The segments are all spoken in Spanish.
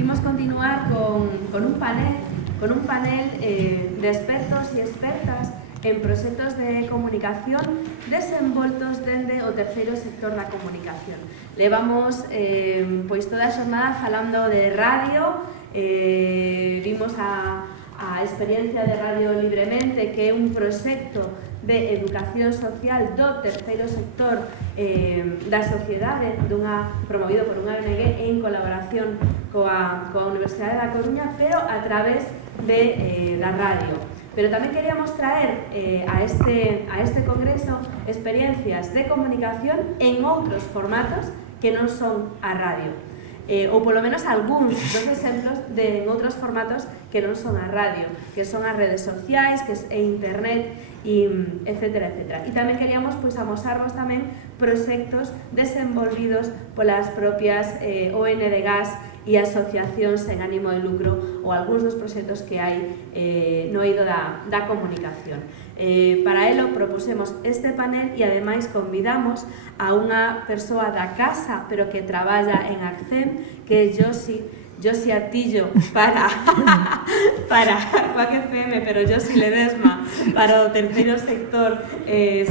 imos continuar con un panel de expertos e expertas en proxectos de comunicación desenvoltos dende o terceiro sector da comunicación. Levamos pois toda a xornada falando de radio, vimos a experiencia de Radio Libremente, que é un proxecto de educación social do terceiro sector da sociedade, promovido por unha ONG en colaboración coa Universidade da Coruña, pero a través da radio. Pero tamén queríamos traer a este congreso experiencias de comunicación en outros formatos que non son a radio. Ou polo menos algúns dos exemplos de outros formatos que non son a radio, que son as redes sociais, que é internet, etcétera, etcétera. E tamén queríamos amosarvos tamén proxectos desenvolvidos polas propias ONDGs e asociacións sen ánimo de lucro ou algúns dos proxectos que hai no eido da comunicación. Para elo propusemos este panel e ademais convidamos a unha persoa da casa pero que traballa en Accem, que é Josi Atillo para Quack FM, pero Josi Ledesma para o terceiro sector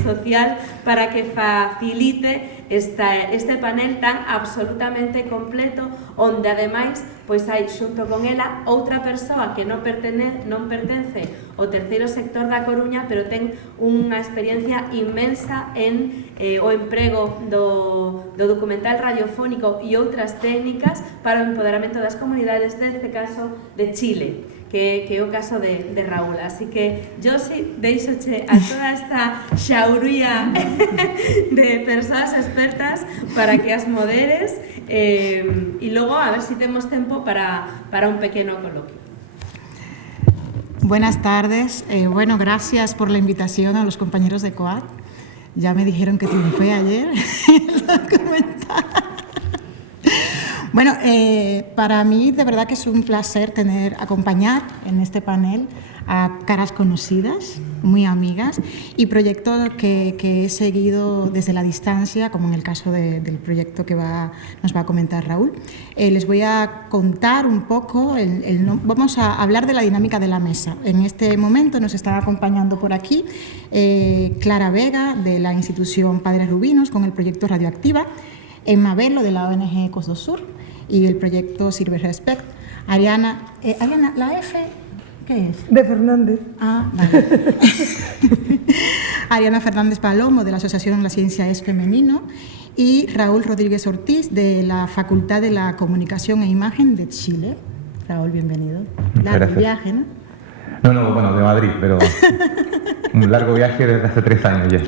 social, para que facilite este panel tan absolutamente completo, onde ademais hai xunto con ela outra persoa que non pertence ao terceiro sector da Coruña, pero ten unha experiencia inmensa en o emprego do documental radiofónico e outras técnicas para o empoderamento das comunidades, neste caso de Chile, que é o caso de Raúl. Así que, Josi, deixoche a toda esta xauría de persoas expertas para que as moderes e logo a ver se temos tempo para un pequeno coloquio. Buenas tardes. Bueno, gracias por la invitación a los compañeros de COAT. Ya me dijeron que triunfé ayer en el documental. Bueno, para mí de verdad que es un placer acompañar en este panel a caras conocidas, muy amigas, y proyectos que he seguido desde la distancia, como en el caso del proyecto que nos va a comentar Raúl. Les voy a contar un poco, vamos a hablar de la dinámica de la mesa. En este momento nos está acompañando por aquí Clara Vega, de la institución Padres Rubinos, con el proyecto Radioactiva, Emma Velo, de la ONG Ecos do Sur, y el proyecto Sirve Respect. Ariana, ¿la F qué es? De Fernández. Ah, vale. Ariana Fernández Palomo, de la Asociación La Ciencia es Femenino, y Raúl Rodríguez Ortiz, de la Facultad de la Comunicación e Imagen de Chile. Raúl, bienvenido. Largo viaje, ¿no? No, bueno, de Madrid, pero un largo viaje desde hace 3 años ya.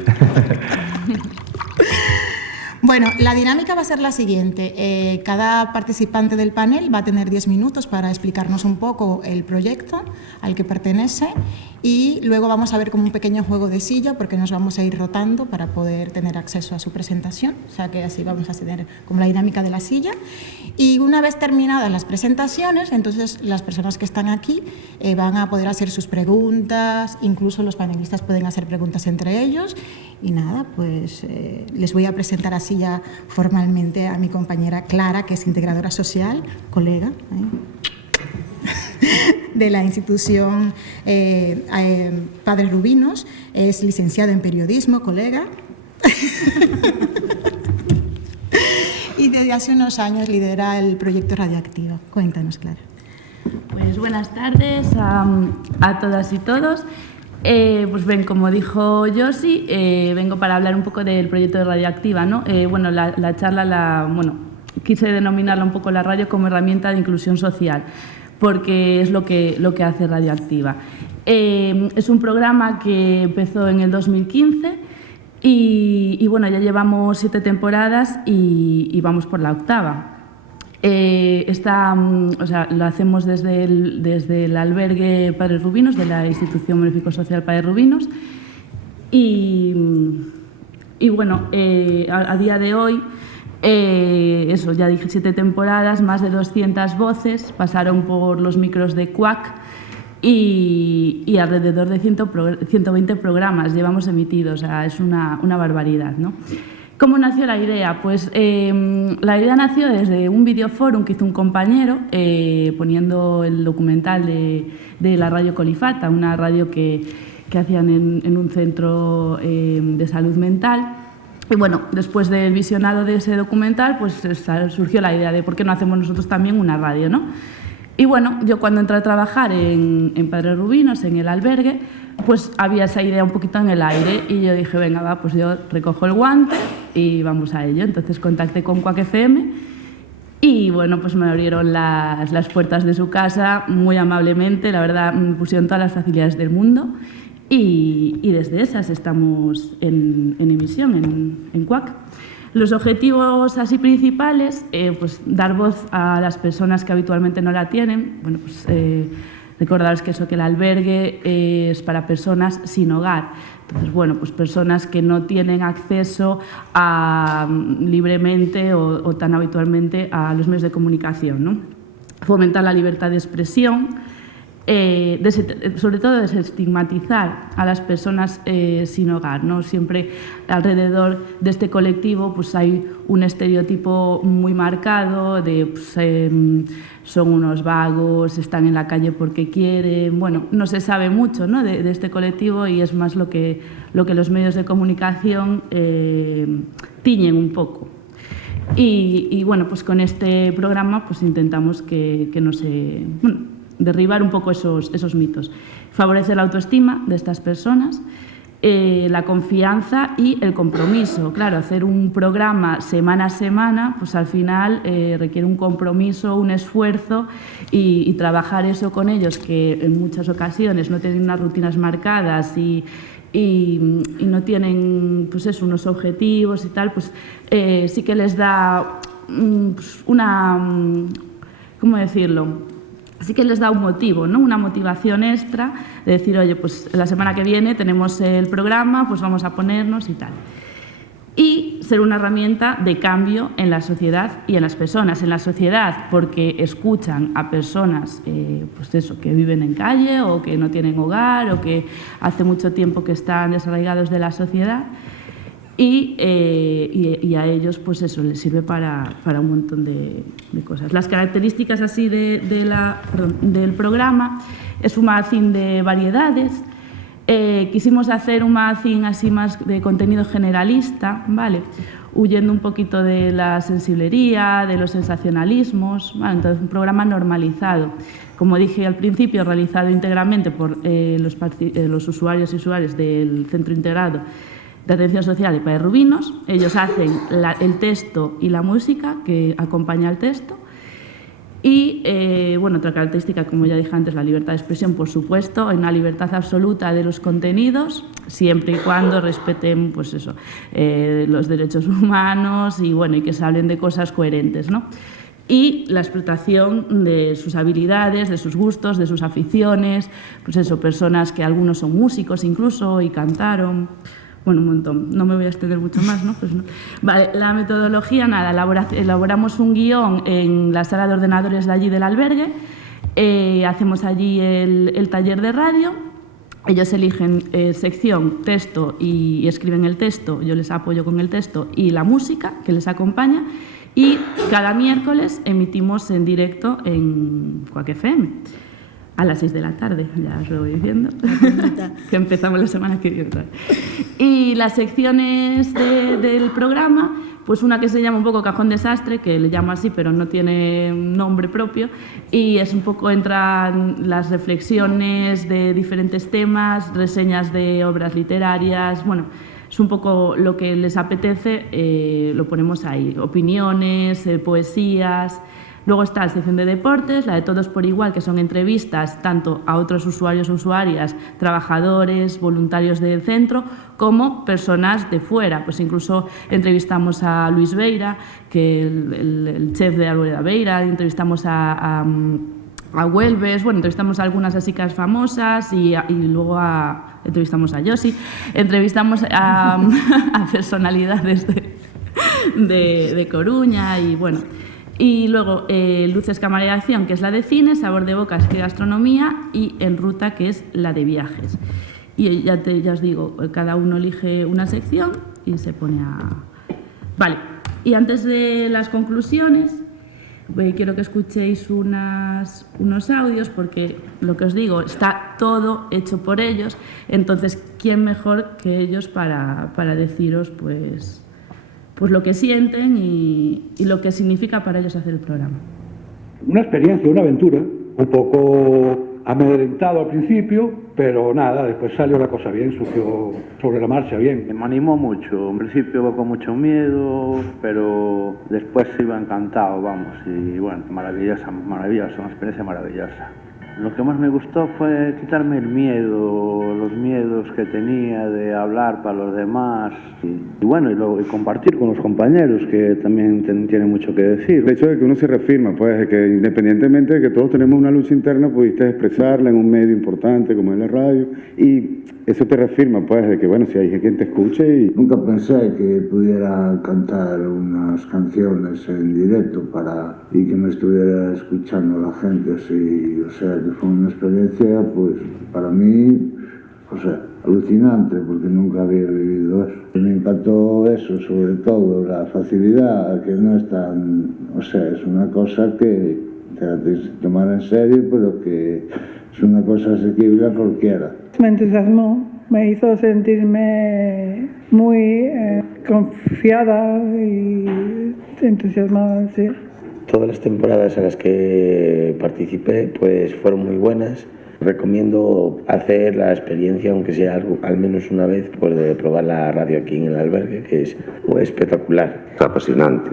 Bueno, la dinámica va a ser la siguiente. Cada participante del panel va a tener 10 minutos para explicarnos un poco el proyecto al que pertenece, y luego vamos a ver como un pequeño juego de silla, porque nos vamos a ir rotando para poder tener acceso a su presentación. O sea que así vamos a tener como la dinámica de la silla. Y una vez terminadas las presentaciones, entonces las personas que están aquí van a poder hacer sus preguntas, incluso los panelistas pueden hacer preguntas entre ellos. Y nada, pues les voy a presentar así ya formalmente a mi compañera Clara, que es integradora social, colega de la institución Padres Rubinos, es licenciada en periodismo, colega, y desde hace unos años lidera el proyecto Radioactiva. Cuéntanos, Clara. Pues buenas tardes a todas y todos. Pues bien, como dijo Josi, vengo para hablar un poco del proyecto de Radioactiva, ¿no? Bueno, la charla quise denominarla un poco la radio como herramienta de inclusión social, porque es lo que hace Radioactiva. Es un programa que empezó en el 2015 y bueno, ya llevamos 7 temporadas y vamos por la 8ª. Lo hacemos desde el albergue Padres Rubinos, de la institución benéfico-social Padres Rubinos, y bueno, a día de hoy, ya dije 7 temporadas, más de 200 voces pasaron por los micros de Quack y alrededor de 120 programas llevamos emitidos. O sea, es una barbaridad, ¿no? ¿Cómo nació la idea? Pues la idea nació desde un videoforum que hizo un compañero poniendo el documental de la Radio Colifata, una radio que hacían en un centro de salud mental. Y bueno, después del visionado de ese documental, pues surgió la idea de por qué no hacemos nosotros también una radio, ¿no? Y bueno, yo cuando entré a trabajar en Padre Rubinos, en el albergue, pues había esa idea un poquito en el aire y yo dije, venga, va, pues yo recojo el guante y vamos a ello. Entonces contacté con Quack FM y bueno, pues me abrieron las puertas de su casa muy amablemente, la verdad me pusieron todas las facilidades del mundo y desde esas estamos en emisión en Quack. Los objetivos así principales, pues dar voz a las personas que habitualmente no la tienen. Bueno, pues recordaros que el albergue es para personas sin hogar. Entonces, bueno, pues personas que no tienen acceso libremente o tan habitualmente a los medios de comunicación, ¿no? Fomentar la libertad de expresión, sobre todo desestigmatizar a las personas sin hogar, ¿no? Siempre alrededor de este colectivo pues hay un estereotipo muy marcado de pues, son unos vagos, están en la calle porque quieren. Bueno, no se sabe mucho, ¿no? de este colectivo y es más lo que los medios de comunicación tiñen un poco. Y bueno, pues con este programa pues intentamos que no se... Bueno, derribar un poco esos mitos. Favorecer la autoestima de estas personas, la confianza y el compromiso. Claro, hacer un programa semana a semana, pues al final requiere un compromiso, un esfuerzo y trabajar eso con ellos, que en muchas ocasiones no tienen unas rutinas marcadas y no tienen pues eso, unos objetivos y tal, pues sí que les da pues ¿cómo decirlo? Así que les da un motivo, ¿no? Una motivación extra de decir, oye, pues la semana que viene tenemos el programa, pues vamos a ponernos y tal. Y ser una herramienta de cambio en la sociedad y en las personas. En la sociedad porque escuchan a personas pues eso, que viven en calle o que no tienen hogar o que hace mucho tiempo que están desarraigados de la sociedad. Y a ellos pues eso les sirve para un montón de cosas. Las características así del programa es un magazine de variedades. Quisimos hacer un magazine así más de contenido generalista, ¿vale? Huyendo un poquito de la sensiblería, de los sensacionalismos, ¿vale? Entonces un programa normalizado. Como dije al principio, realizado íntegramente por los usuarios y usuarias del Centro Integrado de Atención Social de Padre Rubinos. Ellos hacen el texto y la música que acompaña al texto. Y, bueno, otra característica, como ya dije antes, la libertad de expresión, por supuesto, hay una libertad absoluta de los contenidos, siempre y cuando respeten, pues eso, los derechos humanos y, bueno, y que se hablen de cosas coherentes, ¿no? Y la explotación de sus habilidades, de sus gustos, de sus aficiones, pues eso, personas que algunos son músicos incluso y cantaron. Bueno, un montón. No me voy a extender mucho más, ¿no? Pues no. Vale, la metodología, nada, elaboramos un guión en la sala de ordenadores de allí del albergue, hacemos allí el taller de radio, ellos eligen sección, texto y escriben el texto, yo les apoyo con el texto y la música que les acompaña y cada miércoles emitimos en directo en Quack FM. A las 6 de la tarde, ya os lo voy diciendo, que empezamos la semana que viene. Y las secciones del programa, pues una que se llama un poco Cajón Desastre, que le llamo así, pero no tiene nombre propio, y es un poco, entran las reflexiones de diferentes temas, reseñas de obras literarias, bueno, es un poco lo que les apetece, lo ponemos ahí, opiniones, poesías. Luego está la sección de deportes, la de Todos por Igual, que son entrevistas tanto a otros usuarios o usuarias, trabajadores, voluntarios del centro, como personas de fuera. Pues incluso entrevistamos a Luis Beira, que el chef de Alboreda Beira, entrevistamos a Huelves, bueno, entrevistamos a algunas asicas famosas y luego entrevistamos a Josi, entrevistamos a personalidades de Coruña y bueno. Y luego Luces, Cámara y Acción, que es la de cine, Sabor de Bocas, que es gastronomía, y En Ruta, que es la de viajes. Y ya os digo, cada uno elige una sección y se pone Vale, y antes de las conclusiones, quiero que escuchéis unos audios, porque lo que os digo, está todo hecho por ellos, entonces, ¿quién mejor que ellos para deciros pues lo que sienten y lo que significa para ellos hacer el programa? Una experiencia, una aventura, un poco amedrentado al principio, pero nada, después salió la cosa bien, surgió sobre la marcha bien. Me animó mucho, en principio iba con mucho miedo, pero después iba encantado, vamos, y bueno, maravillosa, una experiencia maravillosa. Lo que más me gustó fue quitarme el miedo, los miedos que tenía de hablar para los demás y bueno, y compartir con los compañeros, que también tienen mucho que decir. El hecho de que uno se reafirma, pues, de que independientemente de que todos tenemos una lucha interna, pudiste expresarla en un medio importante como es la radio, y eso te reafirma, pues, de que bueno, si hay quien te escuche y... Nunca pensé que pudiera cantar unas canciones en directo y que me estuviera escuchando la gente así, o sea, que fue una experiencia, pues, para mí, o sea, alucinante, porque nunca había vivido eso. Me impactó eso, sobre todo, la facilidad, que no es tan... O sea, es una cosa que te la tienes que tomar en serio, pero que es una cosa asequible a cualquiera. Me entusiasmó, me hizo sentirme muy confiada y entusiasmada, sí. Todas las temporadas en las que participé pues fueron muy buenas. Recomiendo hacer la experiencia, aunque sea algo, al menos una vez, pues de probar la radio aquí en el albergue, que es espectacular. Es apasionante,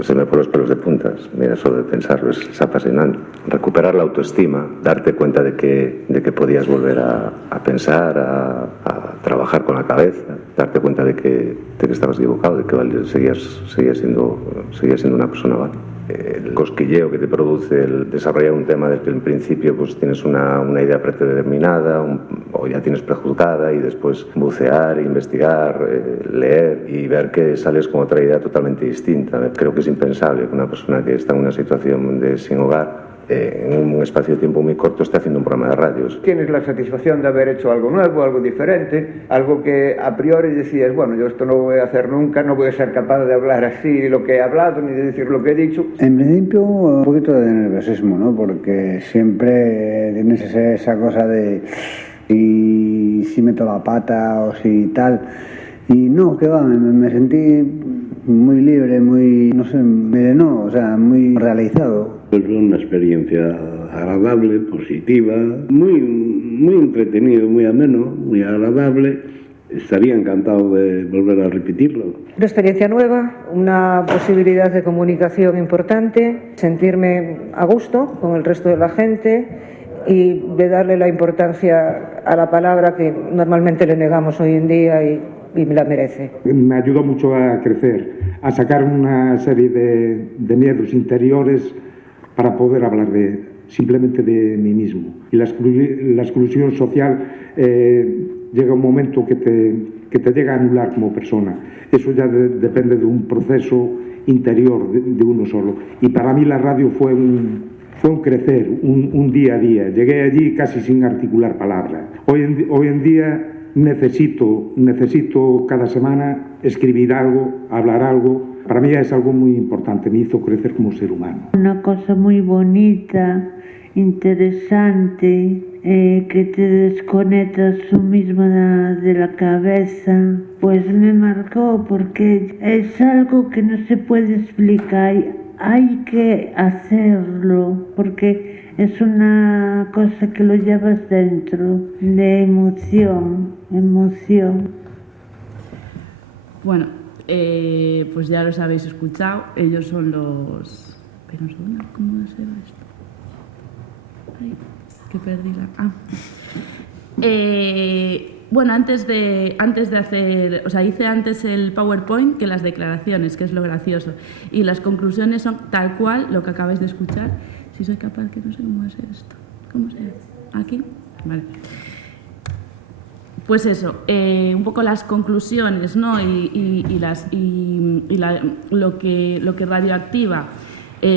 se me ponen los pelos de puntas. Mira, eso de pensarlo es apasionante. Recuperar la autoestima, darte cuenta de que podías volver a pensar, a trabajar con la cabeza, darte cuenta de que estabas equivocado, de que seguías siendo una persona válida. El cosquilleo que te produce el desarrollar un tema del que en principio pues tienes una idea predeterminada o ya tienes prejuzgada, y después bucear, investigar, leer y ver que sales con otra idea totalmente distinta. Creo que es impensable que una persona que está en una situación de sin hogar en un espacio de tiempo muy corto esté haciendo un programa de radios. Tienes la satisfacción de haber hecho algo nuevo, algo diferente, algo que a priori decías, bueno, yo esto no lo voy a hacer nunca, no voy a ser capaz de hablar así lo que he hablado, ni de decir lo que he dicho. En principio un poquito de nerviosismo, ¿no? Porque siempre tienes esa cosa de si meto la pata o si tal. Y no, que va, me sentí muy libre, muy, no sé, o sea, muy realizado. Pues fue una experiencia agradable, positiva, muy entretenido, muy ameno, muy agradable. Estaría encantado de volver a repetirlo. Una experiencia nueva, una posibilidad de comunicación importante, sentirme a gusto con el resto de la gente y de darle la importancia a la palabra que normalmente le negamos hoy en día y me la merece. Me ayudó mucho a crecer, a sacar una serie de miedos interiores para poder hablar simplemente de mí mismo. Y la exclusión social llega un momento que te llega a anular como persona. Eso ya depende de un proceso interior de uno solo. Y para mí la radio fue un crecer, un día a día. Llegué allí casi sin articular palabras. Hoy en día necesito cada semana escribir algo, hablar algo. Para mí es algo muy importante, me hizo crecer como ser humano. Una cosa muy bonita, interesante, que te desconectas tú misma de la cabeza, pues me marcó porque es algo que no se puede explicar, hay que hacerlo porque es una cosa que lo llevas dentro, de emoción. Bueno, pues ya los habéis escuchado, ellos son los... Espera un segundo, ¿cómo se va esto? Ay, que perdí la... Bueno, antes de hacer... O sea, hice antes el PowerPoint que las declaraciones, que es lo gracioso. Y las conclusiones son tal cual lo que acabáis de escuchar. Si soy capaz, que no sé cómo hacer esto. ¿Cómo se hace? ¿Aquí? Vale. Pues eso, un poco las conclusiones, ¿no? Lo que Radioactiva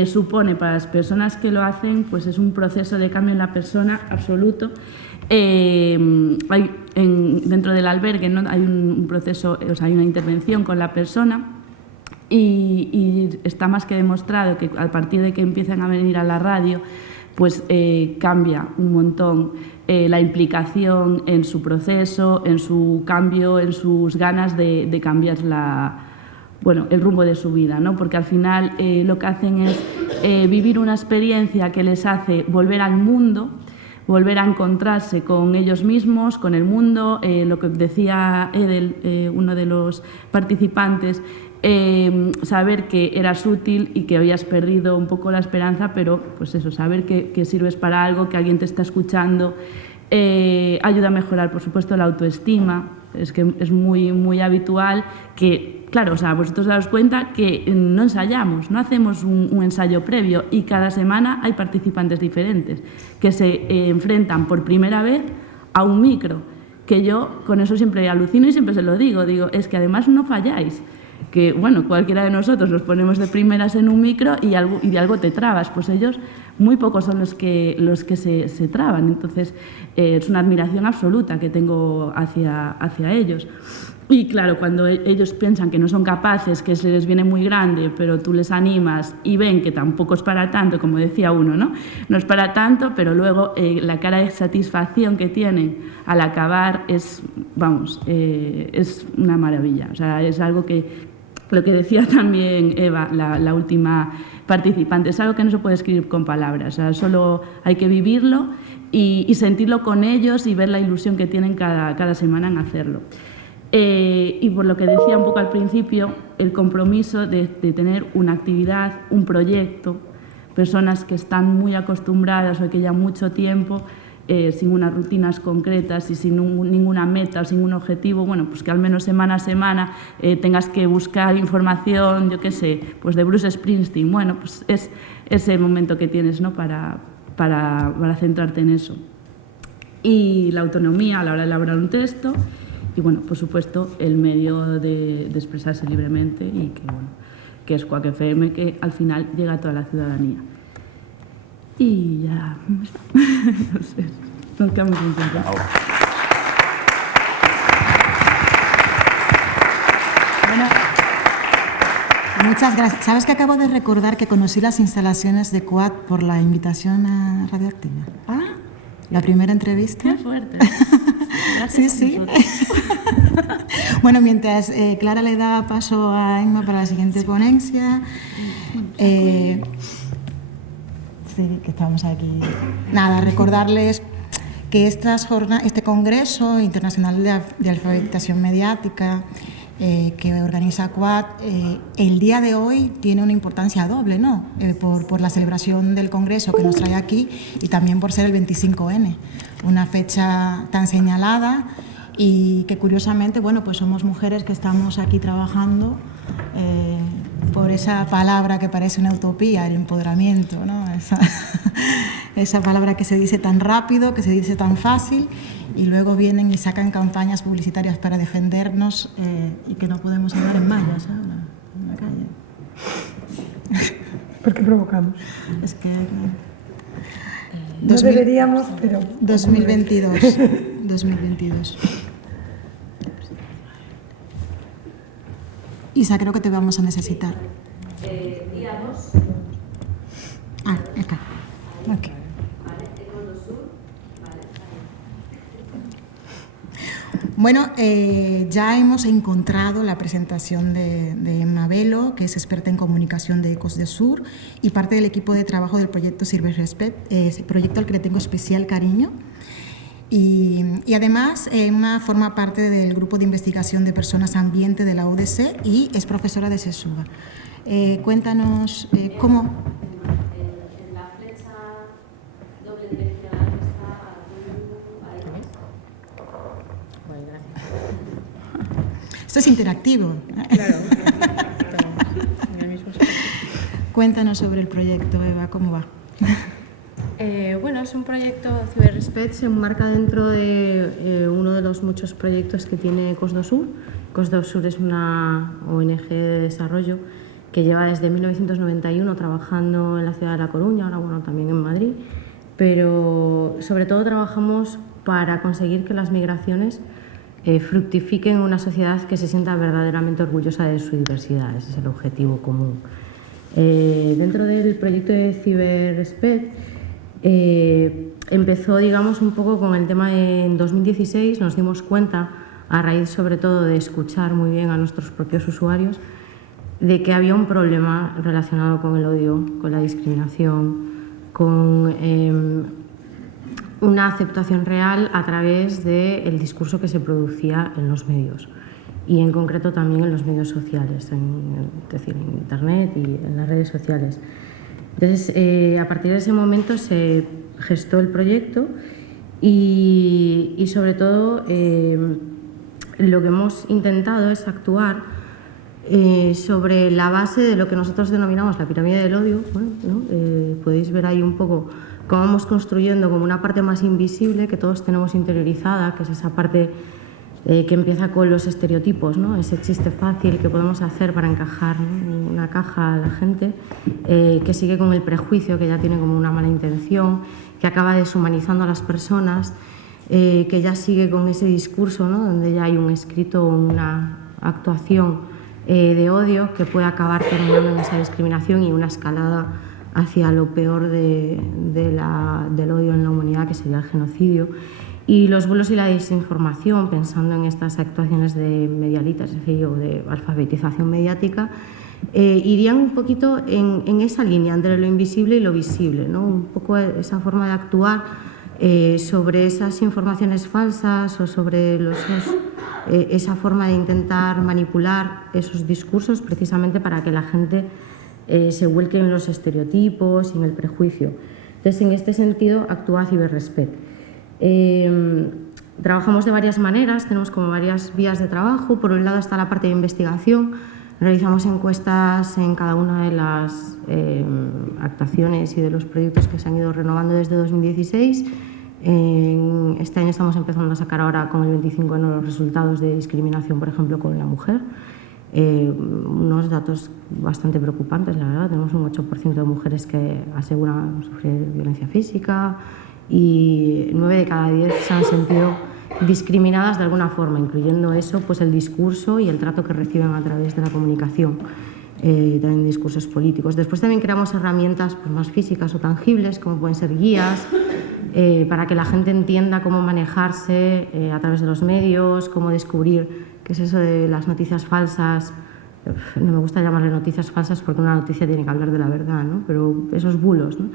supone para las personas que lo hacen, pues es un proceso de cambio en la persona absoluto. Dentro del albergue, ¿no? Hay un proceso, o sea, hay una intervención con la persona y está más que demostrado que a partir de que empiezan a venir a la radio, pues cambia un montón la implicación en su proceso, en su cambio, en sus ganas de cambiar el rumbo de su vida, ¿no? Porque al final lo que hacen es vivir una experiencia que les hace volver al mundo, volver a encontrarse con ellos mismos, con el mundo, lo que decía Edel, uno de los participantes, saber que eras útil y que habías perdido un poco la esperanza, pero pues eso, saber que sirves para algo, que alguien te está escuchando, ayuda a mejorar, por supuesto, la autoestima. Es que es muy, muy habitual que, claro, o sea, vosotros daos cuenta que no ensayamos, no hacemos un ensayo previo y cada semana hay participantes diferentes que se enfrentan por primera vez a un micro, que yo con eso siempre alucino y siempre se lo digo, es que además no falláis, que bueno, cualquiera de nosotros nos ponemos de primeras en un micro y de algo te trabas, pues ellos muy pocos son los que se traban, entonces es una admiración absoluta que tengo hacia ellos. Y claro, cuando ellos piensan que no son capaces, que se les viene muy grande, pero tú les animas y ven que tampoco es para tanto, como decía uno, ¿no? No es para tanto, pero luego la cara de satisfacción que tienen al acabar es una maravilla. O sea, es algo que, lo que decía también Eva, la última participante, es algo que no se puede escribir con palabras, o sea, solo hay que vivirlo y sentirlo con ellos y ver la ilusión que tienen cada semana en hacerlo. Y por lo que decía un poco al principio, el compromiso de tener una actividad, un proyecto, personas que están muy acostumbradas o que llevan mucho tiempo sin unas rutinas concretas y sin ninguna meta o sin un objetivo, bueno, pues que al menos semana a semana tengas que buscar información, yo qué sé, pues de Bruce Springsteen, bueno, pues es ese momento que tienes, ¿no? para centrarte en eso. Y la autonomía a la hora de elaborar un texto y, bueno, por supuesto, el medio de expresarse libremente y que es Quack FM, que al final llega a toda la ciudadanía. Y ya, no sé, nos quedamos sin tiempo. Bueno, muchas gracias. ¿Sabes que acabo de recordar que conocí las instalaciones de Quack por la invitación a Radioactiva? Ah, la primera entrevista. Qué fuerte. Sí, sí. Bueno, mientras Clara le da paso a Emma para la siguiente ponencia, sí, que estamos aquí. Nada, recordarles que este Congreso Internacional de Alfabetización Mediática que organiza Quack, el día de hoy tiene una importancia doble, ¿no? Por la celebración del Congreso que nos trae aquí y también por ser el 25N, una fecha tan señalada y que curiosamente, bueno, pues somos mujeres que estamos aquí trabajando por esa palabra que parece una utopía, el empoderamiento, ¿no? Esa palabra que se dice tan rápido, que se dice tan fácil y luego vienen y sacan campañas publicitarias para defendernos y que no podemos hablar en mallas ahora, en la calle. ¿Por qué provocamos? Es que... No deberíamos, pero... 2022. 2022. Isa, creo que te vamos a necesitar. Día 2. Ah, acá. Okay. Bueno, ya hemos encontrado la presentación de Emma Velo, que es experta en comunicación de Ecos de Sur y parte del equipo de trabajo del proyecto Sirve Respect, proyecto al que le tengo especial cariño. Y además, Emma forma parte del grupo de investigación de personas ambiente de la UDC y es profesora de SESUBA. Cuéntanos cómo... En la flecha doble direccional que está ahí. Esto es interactivo. Claro. Cuéntanos sobre el proyecto, Eva, ¿cómo va? Bueno, es un proyecto Ciberrespect, se enmarca dentro de uno de los muchos proyectos que tiene Ecos do Sur. Ecos do Sur es una ONG de desarrollo que lleva desde 1991 trabajando en la ciudad de La Coruña, ahora bueno, también en Madrid, pero sobre todo trabajamos para conseguir que las migraciones fructifique en una sociedad que se sienta verdaderamente orgullosa de su diversidad. Ese es el objetivo común. Dentro del proyecto de CiberSped empezó, digamos, un poco con el tema en 2016. Nos dimos cuenta, a raíz sobre todo de escuchar muy bien a nuestros propios usuarios, de que había un problema relacionado con el odio, con la discriminación, con una aceptación real a través del discurso que se producía en los medios y en concreto también en los medios sociales, es decir, en Internet y en las redes sociales. Entonces, a partir de ese momento se gestó el proyecto y sobre todo lo que hemos intentado es actuar sobre la base de lo que nosotros denominamos la pirámide del odio. Bueno, ¿no? Podéis ver ahí un poco cómo vamos construyendo como una parte más invisible que todos tenemos interiorizada, que es esa parte que empieza con los estereotipos, ¿no? Ese chiste fácil que podemos hacer para encajar, ¿no?, una caja a la gente, que sigue con el prejuicio, que ya tiene como una mala intención, que acaba deshumanizando a las personas, que ya sigue con ese discurso, ¿no?, donde ya hay un escrito o una actuación de odio que puede acabar terminando en esa discriminación y una escalada hacia lo peor del odio en la humanidad, que sería el genocidio. Y los bulos y la desinformación, pensando en estas actuaciones de medialitas, es decir, o de alfabetización mediática, irían un poquito en esa línea entre lo invisible y lo visible, ¿no? Un poco esa forma de actuar sobre esas informaciones falsas o sobre esa forma de intentar manipular esos discursos precisamente para que la gente se vuelque en los estereotipos y en el prejuicio. Entonces, en este sentido, actúa CiberSped. Trabajamos de varias maneras, tenemos como varias vías de trabajo. Por un lado está la parte de investigación, realizamos encuestas en cada una de las actuaciones y de los proyectos que se han ido renovando desde 2016. Este año estamos empezando a sacar ahora con el 25 los resultados de discriminación, por ejemplo, con la mujer. Unos datos bastante preocupantes, la verdad. Tenemos un 8% de mujeres que aseguran sufrir violencia física y 9 de cada 10 se han sentido discriminadas de alguna forma, incluyendo eso, pues el discurso y el trato que reciben a través de la comunicación, también discursos políticos. Después también creamos herramientas pues, más físicas o tangibles, como pueden ser guías, para que la gente entienda cómo manejarse a través de los medios, cómo descubrir qué es eso de las noticias falsas. No me gusta llamarle noticias falsas porque una noticia tiene que hablar de la verdad, ¿no? Pero esos bulos, ¿no?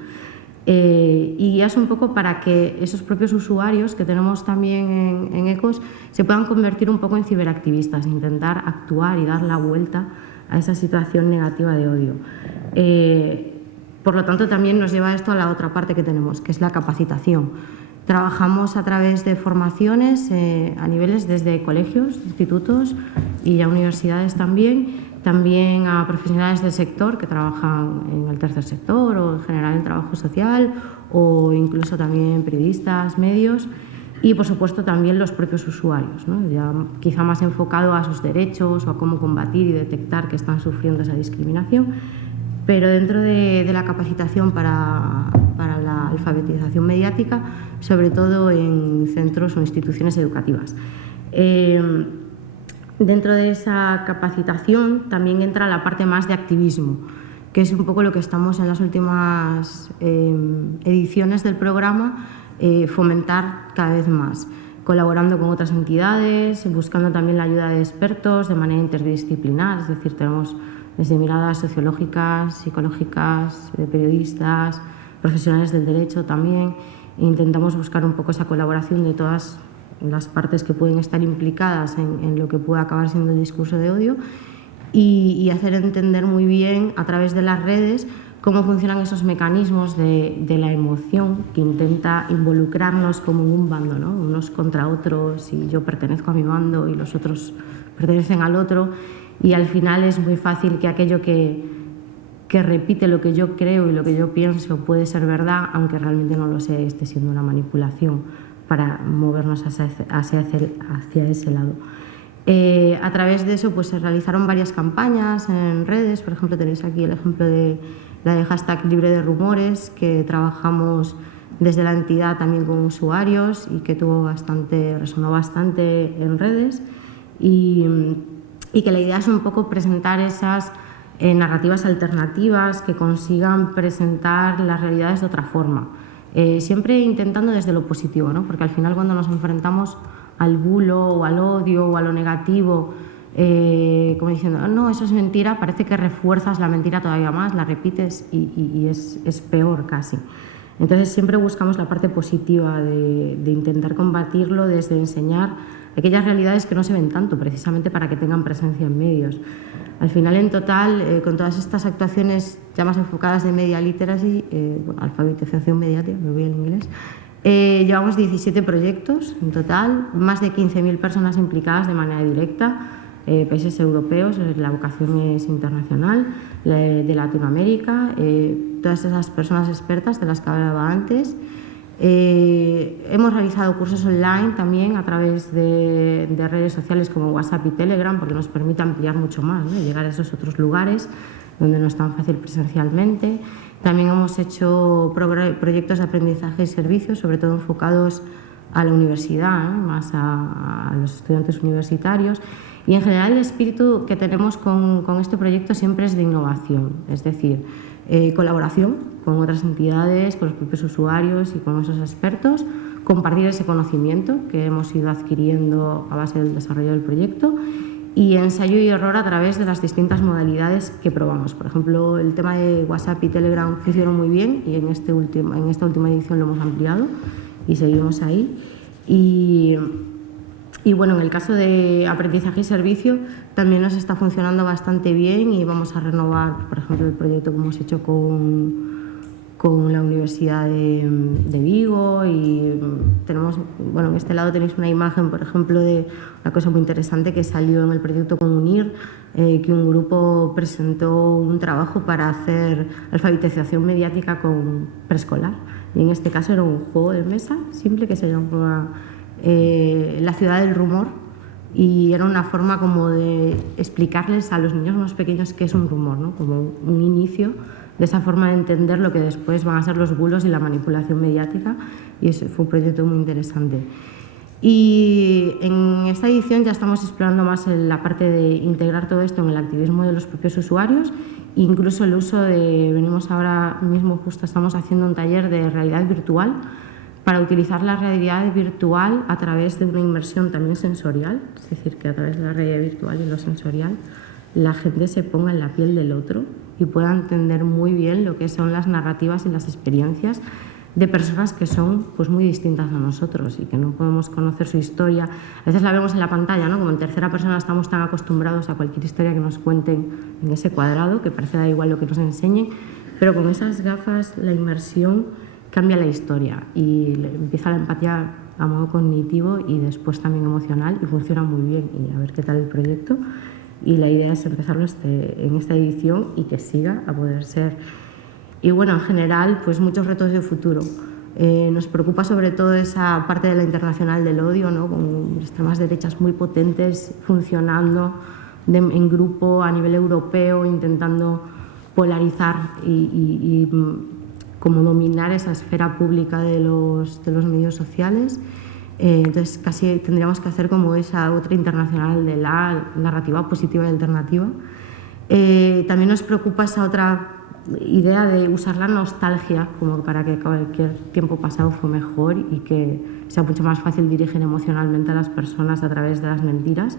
Y guías un poco para que esos propios usuarios que tenemos también en ECOS se puedan convertir un poco en ciberactivistas, intentar actuar y dar la vuelta a esa situación negativa de odio. Por lo tanto, también nos lleva esto a la otra parte que tenemos, que es la capacitación. Trabajamos a través de formaciones a niveles desde colegios, institutos y ya universidades también a profesionales del sector que trabajan en el tercer sector o en general en trabajo social o incluso también periodistas, medios y por supuesto también los propios usuarios, ¿no? Ya quizá más enfocado a sus derechos o a cómo combatir y detectar que están sufriendo esa discriminación, pero dentro de la capacitación para la alfabetización mediática, sobre todo en centros o instituciones educativas. Dentro de esa capacitación también entra la parte más de activismo, que es un poco lo que estamos en las últimas ediciones del programa, fomentar cada vez más, colaborando con otras entidades, buscando también la ayuda de expertos de manera interdisciplinar, es decir, tenemos desde miradas sociológicas, psicológicas, de periodistas, profesionales del derecho también, e intentamos buscar un poco esa colaboración de todas las partes que pueden estar implicadas en lo que puede acabar siendo el discurso de odio y hacer entender muy bien a través de las redes cómo funcionan esos mecanismos de la emoción que intenta involucrarnos como en un bando, ¿no? Unos contra otros y yo pertenezco a mi bando y los otros pertenecen al otro y al final es muy fácil que aquello que repite lo que yo creo y lo que yo pienso puede ser verdad, aunque realmente no lo sé, esté siendo una manipulación para movernos hacia ese lado. A través de eso pues, se realizaron varias campañas en redes, por ejemplo tenéis aquí el ejemplo de la de hashtag libre de rumores, que trabajamos desde la entidad también con usuarios y que resonó bastante en redes y que la idea es un poco presentar esas narrativas alternativas que consigan presentar las realidades de otra forma, siempre intentando desde lo positivo, ¿no? Porque al final cuando nos enfrentamos al bulo o al odio o a lo negativo, como diciendo, no, eso es mentira, parece que refuerzas la mentira todavía más, la repites y es peor casi. Entonces siempre buscamos la parte positiva de intentar combatirlo desde enseñar aquellas realidades que no se ven tanto, precisamente para que tengan presencia en medios. Al final, en total, con todas estas actuaciones ya más enfocadas de media literacy, alfabetización mediática, me voy en inglés, llevamos 17 proyectos en total, más de 15.000 personas implicadas de manera directa, países europeos, la vocación es internacional, de Latinoamérica, todas esas personas expertas de las que hablaba antes. Hemos realizado cursos online también a través de redes sociales como WhatsApp y Telegram, porque nos permite ampliar mucho más, ¿no? Llegar a esos otros lugares donde no es tan fácil presencialmente. También hemos hecho proyectos de aprendizaje y servicios, sobre todo enfocados a la universidad, ¿no? Más a los estudiantes universitarios. Y en general el espíritu que tenemos con este proyecto siempre es de innovación, es decir, colaboración con otras entidades, con los propios usuarios y con esos expertos, compartir ese conocimiento que hemos ido adquiriendo a base del desarrollo del proyecto y ensayo y error a través de las distintas modalidades que probamos. Por ejemplo, el tema de WhatsApp y Telegram funcionó muy bien y en esta última edición lo hemos ampliado y seguimos ahí. Y bueno, en el caso de aprendizaje y servicio también nos está funcionando bastante bien y vamos a renovar, por ejemplo, el proyecto que hemos hecho con la Universidad de Vigo y tenemos, bueno, en este lado tenéis una imagen, por ejemplo, de una cosa muy interesante que salió en el proyecto con UNIR, que un grupo presentó un trabajo para hacer alfabetización mediática con preescolar y en este caso era un juego de mesa simple que se llamaba La ciudad del rumor y era una forma como de explicarles a los niños más pequeños qué es un rumor, ¿no? Como un inicio de esa forma de entender lo que después van a ser los bulos y la manipulación mediática y ese fue un proyecto muy interesante. Y en esta edición ya estamos explorando más la parte de integrar todo esto en el activismo de los propios usuarios, incluso el uso de, venimos ahora mismo, justo estamos haciendo un taller de realidad virtual para utilizar la realidad virtual a través de una inmersión también sensorial, es decir, que a través de la realidad virtual y lo sensorial la gente se ponga en la piel del otro y pueda entender muy bien lo que son las narrativas y las experiencias de personas que son pues muy distintas a nosotros y que no podemos conocer su historia. A veces la vemos en la pantalla, ¿no? Como en tercera persona estamos tan acostumbrados a cualquier historia que nos cuenten en ese cuadrado, que parece da igual lo que nos enseñen, pero con esas gafas la inmersión cambia la historia y empieza la empatía a modo cognitivo y después también emocional y funciona muy bien. Y a ver qué tal el proyecto. Y la idea es empezarlo en esta edición y que siga a poder ser. Y bueno, en general, pues muchos retos de futuro. Nos preocupa sobre todo esa parte de la internacional del odio, ¿no? Con extremas derechas muy potentes funcionando en grupo a nivel europeo, intentando polarizar y como dominar esa esfera pública de los medios sociales. Entonces casi tendríamos que hacer como esa otra internacional de la narrativa positiva y alternativa. También nos preocupa esa otra idea de usar la nostalgia como para que cualquier tiempo pasado fue mejor y que sea mucho más fácil dirigir emocionalmente a las personas a través de las mentiras.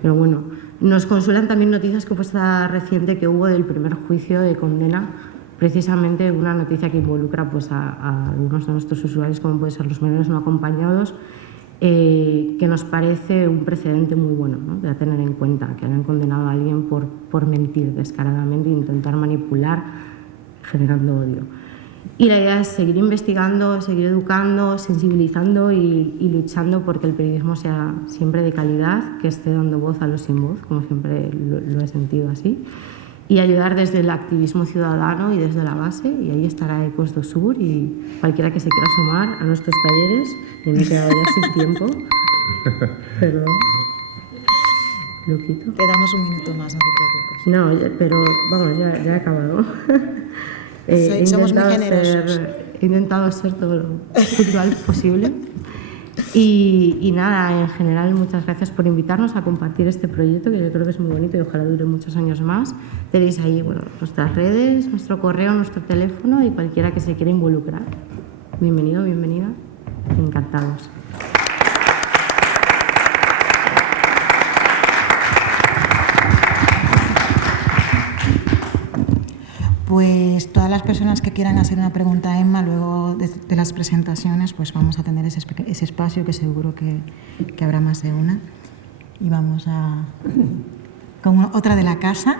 Pero bueno, nos consuelan también noticias como esta reciente que hubo del primer juicio de condena, precisamente una noticia que involucra pues, a algunos de nuestros usuarios, como pueden ser los menores no acompañados, que nos parece un precedente muy bueno, ¿no? De tener en cuenta, que hayan condenado a alguien por mentir descaradamente e intentar manipular generando odio. Y la idea es seguir investigando, seguir educando, sensibilizando y luchando porque el periodismo sea siempre de calidad, que esté dando voz a los sin voz, como siempre lo he sentido así, y ayudar desde el activismo ciudadano y desde la base, y ahí estará Ecos do Sur y cualquiera que se quiera sumar a nuestros talleres. Y me he quedado ya sin tiempo. Perdón. Lo quito. Te damos un minuto más, no te preocupes. No, pero vamos, ya he acabado. Somos muy generosos. he intentado ser todo lo puntual posible. Y nada, en general, muchas gracias por invitarnos a compartir este proyecto, que yo creo que es muy bonito y ojalá dure muchos años más. Tenéis ahí nuestras redes, nuestro correo, nuestro teléfono y cualquiera que se quiera involucrar. Bienvenido, bienvenida. Encantados. Pues todas las personas que quieran hacer una pregunta a Emma luego de las presentaciones, pues vamos a tener ese espacio, que seguro que habrá más de una. Y vamos con otra de la casa.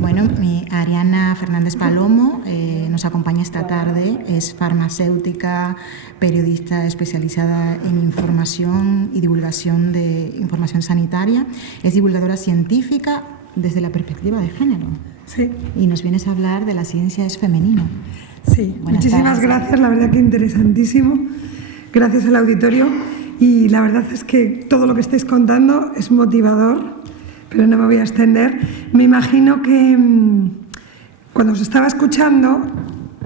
Bueno, Ariana Fernández Palomo nos acompaña esta tarde, es farmacéutica, periodista especializada en información y divulgación de información sanitaria, es divulgadora científica desde la perspectiva de género. Sí. Y nos vienes a hablar de la ciencia es femenino. Sí, muchísimas gracias, la verdad que interesantísimo. Gracias al auditorio y la verdad es que todo lo que estáis contando es motivador, pero no me voy a extender. Me imagino que cuando os estaba escuchando,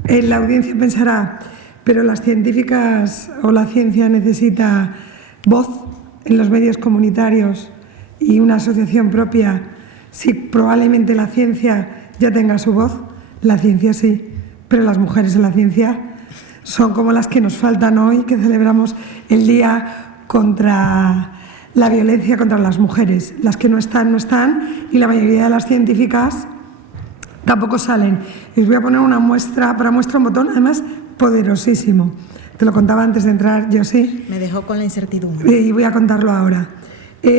la audiencia pensará, pero las científicas o la ciencia necesita voz en los medios comunitarios y una asociación propia. Sí, probablemente la ciencia ya tenga su voz, la ciencia sí, pero las mujeres en la ciencia son como las que nos faltan hoy, que celebramos el Día contra la violencia contra las mujeres. Las que no están, no están, y la mayoría de las científicas tampoco salen. Y os voy a poner una muestra, para muestra un botón, además poderosísimo. Te lo contaba antes de entrar, yo sí. Me dejó con la incertidumbre. Y voy a contarlo ahora.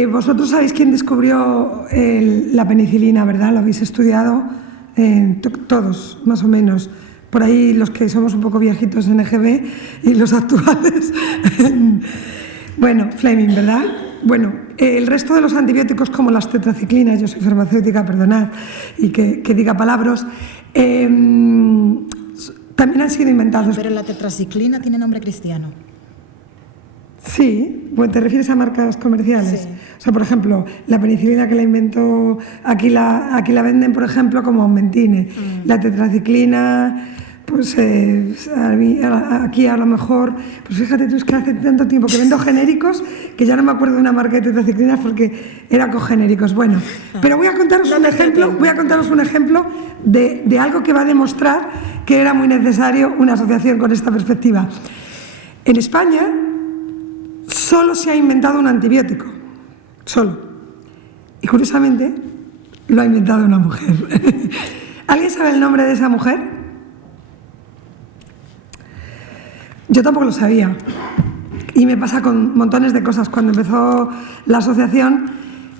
Vosotros sabéis quién descubrió la penicilina, ¿verdad? Lo habéis estudiado todos, más o menos. Por ahí los que somos un poco viejitos en EGB y los actuales. Bueno, Fleming, ¿verdad? Bueno, el resto de los antibióticos, como las tetraciclinas, yo soy farmacéutica, perdonad, y que diga palabras, también han sido inventados. Pero la tetraciclina tiene nombre cristiano. Sí, bueno, ¿te refieres a marcas comerciales? Sí. O sea, por ejemplo, la penicilina que la inventó, aquí la venden, por ejemplo, como Aumentine. La tetraciclina, pues aquí a lo mejor, pues fíjate tú, es que hace tanto tiempo que vendo genéricos que ya no me acuerdo de una marca de tetraciclinas porque eran cogenéricos. Bueno, pero voy a contaros un ejemplo de algo que va a demostrar que era muy necesario una asociación con esta perspectiva. En España solo se ha inventado un antibiótico, solo. Y curiosamente lo ha inventado una mujer. ¿Alguien sabe el nombre de esa mujer? Yo tampoco lo sabía. Y me pasa con montones de cosas. Cuando empezó la asociación,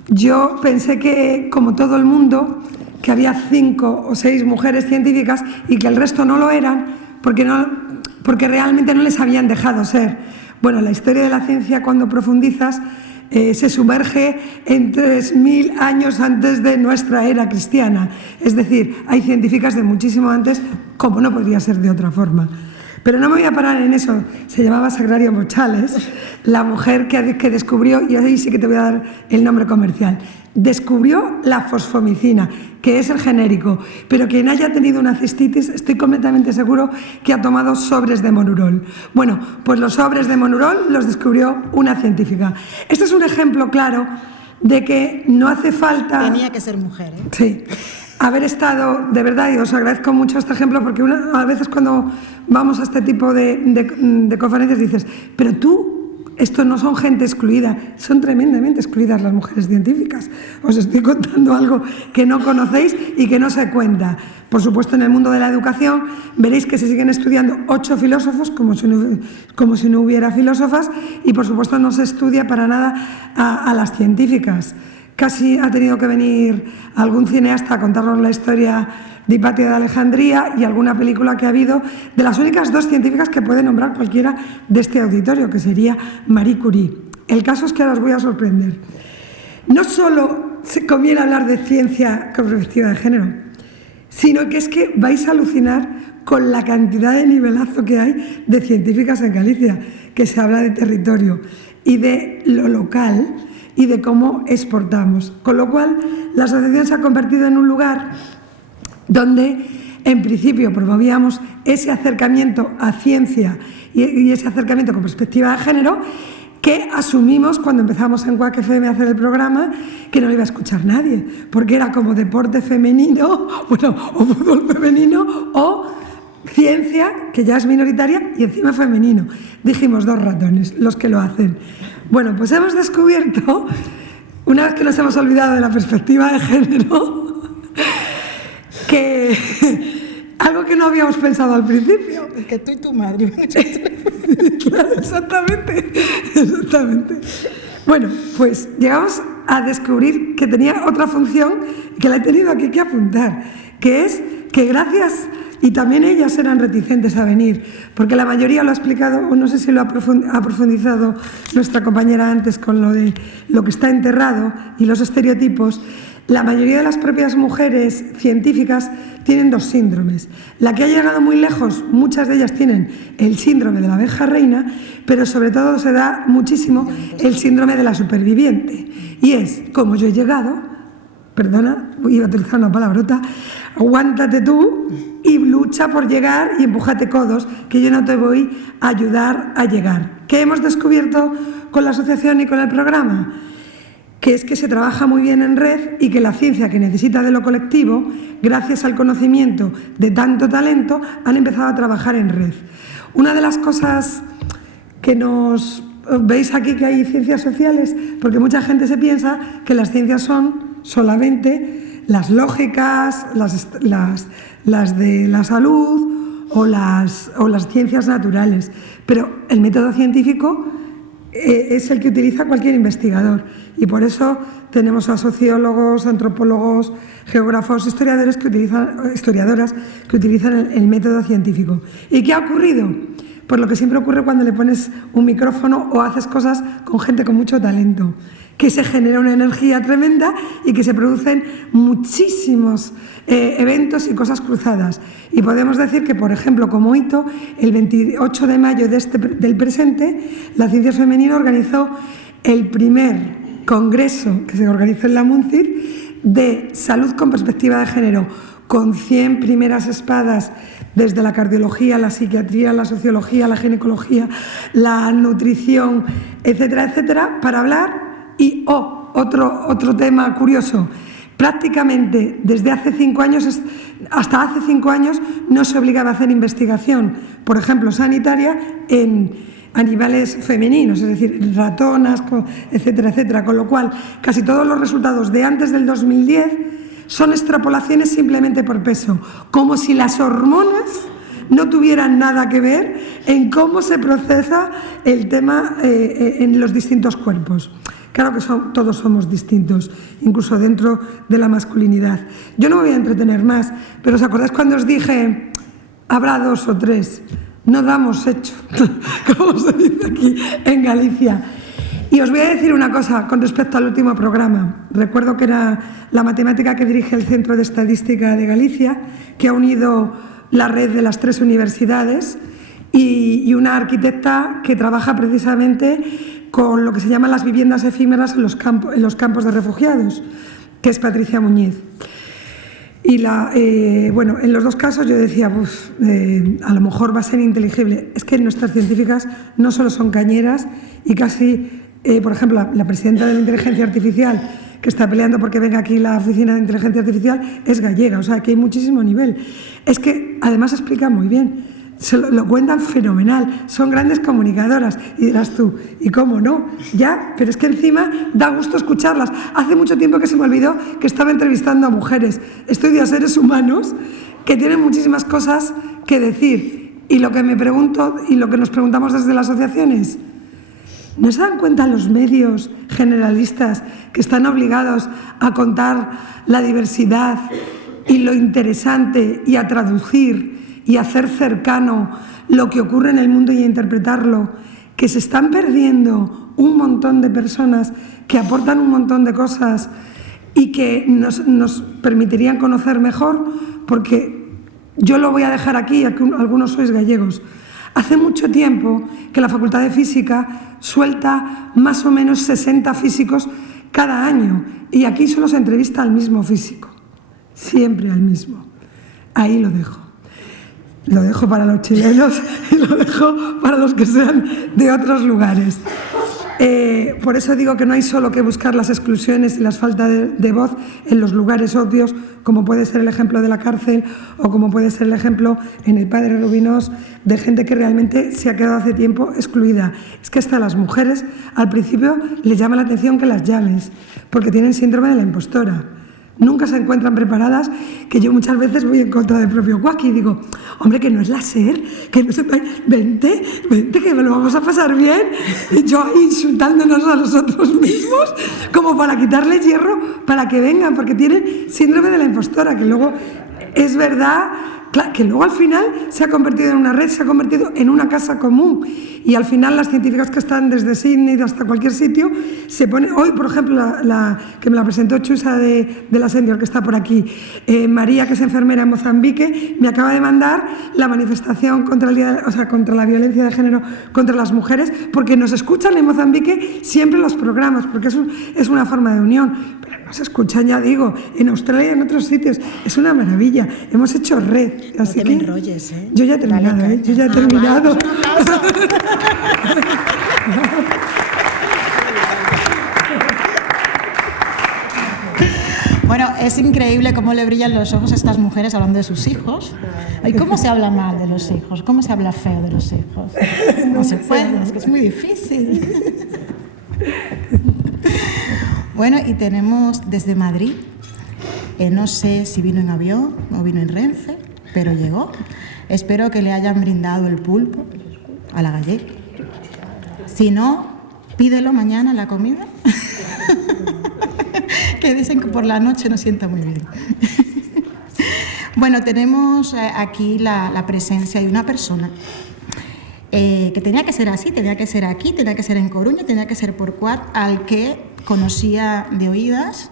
yo pensé que, como todo el mundo, que había 5 o 6 mujeres científicas y que el resto no lo eran porque realmente no les habían dejado ser. Bueno, la historia de la ciencia, cuando profundizas, se sumerge en 3000 años antes de nuestra era cristiana. Es decir, hay científicas de muchísimo antes, como no podría ser de otra forma. Pero no me voy a parar en eso. Se llamaba Sagrario Mochales, la mujer que descubrió, y ahí sí que te voy a dar el nombre comercial, descubrió la fosfomicina, que es el genérico, pero quien haya tenido una cistitis, estoy completamente seguro que ha tomado sobres de Monurol. Bueno, pues los sobres de Monurol los descubrió una científica. Este es un ejemplo claro de que no hace falta... Tenía que ser mujer, ¿eh? Sí. Haber estado, de verdad, y os agradezco mucho este ejemplo, porque a veces cuando vamos a este tipo de conferencias dices, pero esto no son gente excluida, son tremendamente excluidas las mujeres científicas. Os estoy contando algo que no conocéis y que no se cuenta. Por supuesto, en el mundo de la educación veréis que se siguen estudiando 8 filósofos, como si no hubiera filósofas, y por supuesto no se estudia para nada a las científicas. Casi ha tenido que venir algún cineasta a contarnos la historia de Hipatia de Alejandría y alguna película que ha habido de las únicas 2 científicas que puede nombrar cualquiera de este auditorio, que sería Marie Curie. El caso es que ahora os voy a sorprender. No solo se conviene hablar de ciencia con perspectiva de género, sino que es que vais a alucinar con la cantidad de nivelazo que hay de científicas en Galicia, que se habla de territorio y de lo local, y de cómo exportamos. Con lo cual, la asociación se ha convertido en un lugar donde, en principio, promovíamos ese acercamiento a ciencia y ese acercamiento con perspectiva de género, que asumimos cuando empezamos en Quack FM a hacer el programa que no lo iba a escuchar nadie, porque era como deporte femenino, bueno, o fútbol femenino, o ciencia, que ya es minoritaria, y encima femenino. Dijimos 2 ratones, los que lo hacen. Bueno, pues hemos descubierto, una vez que nos hemos olvidado de la perspectiva de género, que algo que no habíamos pensado al principio. Es que tú y tu madre. Claro, exactamente. Bueno, pues llegamos a descubrir que tenía otra función que la he tenido aquí que apuntar, que es que gracias, y también ellas eran reticentes a venir, porque la mayoría lo ha explicado, o no sé si lo ha profundizado nuestra compañera antes con lo de lo que está enterrado y los estereotipos. La mayoría de las propias mujeres científicas tienen 2 síndromes. La que ha llegado muy lejos, muchas de ellas tienen el síndrome de la abeja reina, pero sobre todo se da muchísimo el síndrome de la superviviente. Y es, como yo he llegado, perdona, iba a utilizar una palabrota, aguántate tú y lucha por llegar y empújate codos, que yo no te voy a ayudar a llegar. ¿Qué hemos descubierto con la asociación y con el programa? Que es que se trabaja muy bien en red y que la ciencia que necesita de lo colectivo, gracias al conocimiento de tanto talento, han empezado a trabajar en red. Una de las cosas que veis aquí que hay ciencias sociales, porque mucha gente se piensa que las ciencias son solamente las lógicas, las de la salud o las ciencias naturales, pero el método científico es el que utiliza cualquier investigador, y por eso tenemos a sociólogos, antropólogos, geógrafos, historiadoras que utilizan el método científico. ¿Y qué ha ocurrido? Pues lo que siempre ocurre cuando le pones un micrófono o haces cosas con gente con mucho talento, que se genera una energía tremenda y que se producen muchísimos eventos y cosas cruzadas. Y podemos decir que, por ejemplo, como hito, el 28 de mayo del presente, la Ciencias Femenina organizó el primer congreso que se organizó en la MUNCIR de salud con perspectiva de género, con 100 primeras espadas desde la cardiología, la psiquiatría, la sociología, la ginecología, la nutrición, etcétera, etcétera, para hablar. Y otro tema curioso, prácticamente desde hace 5 años, hasta hace 5 años, no se obligaba a hacer investigación, por ejemplo, sanitaria, en animales femeninos, es decir, ratonas, etcétera, etcétera, con lo cual casi todos los resultados de antes del 2010 son extrapolaciones simplemente por peso, como si las hormonas no tuvieran nada que ver en cómo se procesa el tema en los distintos cuerpos. Claro que todos somos distintos, incluso dentro de la masculinidad. Yo no me voy a entretener más, pero ¿os acordáis cuando os dije habrá 2 o 3? No damos hecho, como se dice aquí en Galicia. Y os voy a decir una cosa con respecto al último programa. Recuerdo que era la matemática que dirige el Centro de Estadística de Galicia, que ha unido la red de las 3 universidades, y una arquitecta que trabaja precisamente con lo que se llaman las viviendas efímeras en los campos de refugiados, que es Patricia Muñiz. Y en los 2 casos yo decía, a lo mejor va a ser inteligible. Es que nuestras científicas no solo son cañeras y casi, por ejemplo, la presidenta de la inteligencia artificial, que está peleando porque venga aquí la oficina de inteligencia artificial, es gallega, o sea que hay muchísimo nivel. Es que además explica muy bien. Lo cuentan fenomenal, son grandes comunicadoras, y dirás tú, ¿y cómo no? Ya, pero es que encima da gusto escucharlas. Hace mucho tiempo que se me olvidó que estaba entrevistando a mujeres, estudio a seres humanos que tienen muchísimas cosas que decir, y lo que me pregunto y lo que nos preguntamos desde la asociación es, ¿no se dan cuenta los medios generalistas que están obligados a contar la diversidad y lo interesante y a traducir y hacer cercano lo que ocurre en el mundo y a interpretarlo, que se están perdiendo un montón de personas que aportan un montón de cosas y que nos permitirían conocer mejor? Porque yo lo voy a dejar aquí, algunos sois gallegos. Hace mucho tiempo que la Facultad de Física suelta más o menos 60 físicos cada año y aquí solo se entrevista al mismo físico, siempre al mismo. Ahí lo dejo. Lo dejo para los chilenos y lo dejo para los que sean de otros lugares. Por eso digo que no hay solo que buscar las exclusiones y las faltas de voz en los lugares obvios, como puede ser el ejemplo de la cárcel o como puede ser el ejemplo en el Padre Rubinós de gente que realmente se ha quedado hace tiempo excluida. Es que hasta a las mujeres al principio les llama la atención que las llames, porque tienen síndrome de la impostora. Nunca se encuentran preparadas, que yo muchas veces voy en contra del propio Quacky y digo, hombre, que no es la SER, que no se... Vente, que me lo vamos a pasar bien. Y yo ahí insultándonos a nosotros mismos, como para quitarle hierro para que vengan, porque tienen síndrome de la impostora, que luego es verdad... Claro, que luego al final se ha convertido en una red, se ha convertido en una casa común y al final las científicas que están desde Sydney hasta cualquier sitio se ponen, hoy por ejemplo que me la presentó Chusa de la Senior que está por aquí, María que es enfermera en Mozambique, me acaba de mandar la manifestación contra contra la violencia de género contra las mujeres, porque nos escuchan en Mozambique siempre los programas, porque es una forma de unión, pero nos escuchan, ya digo, en Australia y en otros sitios, es una maravilla, hemos hecho red. Así no te que me enrolles, ¿eh? Yo ya he terminado, ¿eh? Yo ya he terminado. Bueno, es increíble cómo le brillan los ojos a estas mujeres hablando de sus hijos. ¿Y cómo se habla mal de los hijos? ¿Cómo se habla feo de los hijos? No se puede, es que es muy difícil. Bueno, y tenemos desde Madrid, no sé si vino en avión o vino en Renfe, pero llegó. Espero que le hayan brindado el pulpo a la gallega. Si no, pídelo mañana la comida. Que dicen que por la noche no sienta muy bien. Bueno, tenemos aquí la presencia de una persona que tenía que ser así, tenía que ser aquí, tenía que ser en Coruña, tenía que ser por Cuart, al que conocía de oídas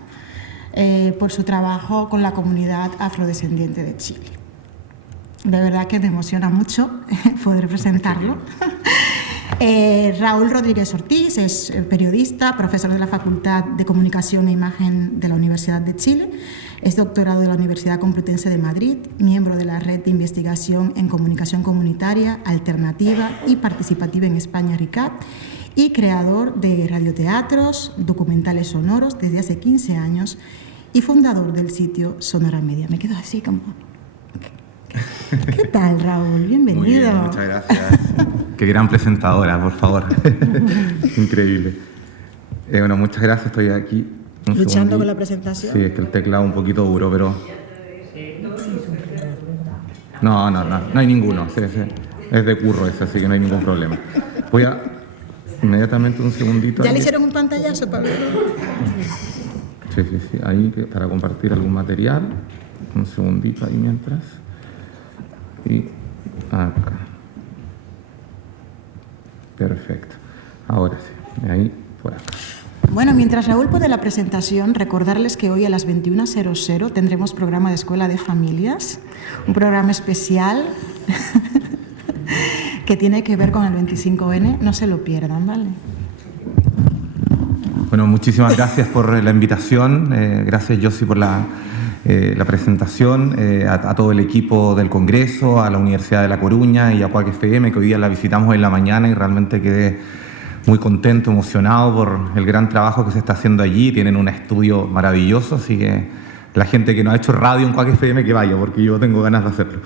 por su trabajo con la comunidad afrodescendiente de Chile. De verdad que me emociona mucho poder presentarlo. Raúl Rodríguez Ortiz es periodista, profesor de la Facultad de Comunicación e Imagen de la Universidad de Chile, es doctorado de la Universidad Complutense de Madrid, miembro de la Red de Investigación en Comunicación Comunitaria, Alternativa y Participativa en España, RICAP, y creador de radioteatros, documentales sonoros desde hace 15 años y fundador del sitio Sonora Media. Me quedo así como... ¿Qué tal, Raúl? Bienvenido. Muy bien, muchas gracias. Qué gran presentadora, por favor. Increíble. Bueno, muchas gracias, estoy aquí. Luchando con la presentación. Sí, es que el teclado es un poquito duro, pero... No hay ninguno. Sí. Es de curro ese, así que no hay ningún problema. Voy a... Inmediatamente un segundito. ¿Ya le hicieron un pantallazo para verlo? Sí. Ahí para compartir algún material. Un segundito ahí mientras. Y acá. Perfecto. Ahora sí. Ahí por acá. Bueno, mientras Raúl pone la presentación, recordarles que hoy a las 21:00 tendremos programa de Escuela de Familias, un programa especial que tiene que ver con el 25N. No se lo pierdan, ¿vale? Bueno, muchísimas gracias por la invitación. Gracias, Josi, por la presentación, a todo el equipo del Congreso, a la Universidad de La Coruña y a Quack FM, que hoy día la visitamos en la mañana y realmente quedé muy contento, emocionado por el gran trabajo que se está haciendo allí. Tienen un estudio maravilloso, así que la gente que no ha hecho radio en Quack FM que vaya, porque yo tengo ganas de hacerlo.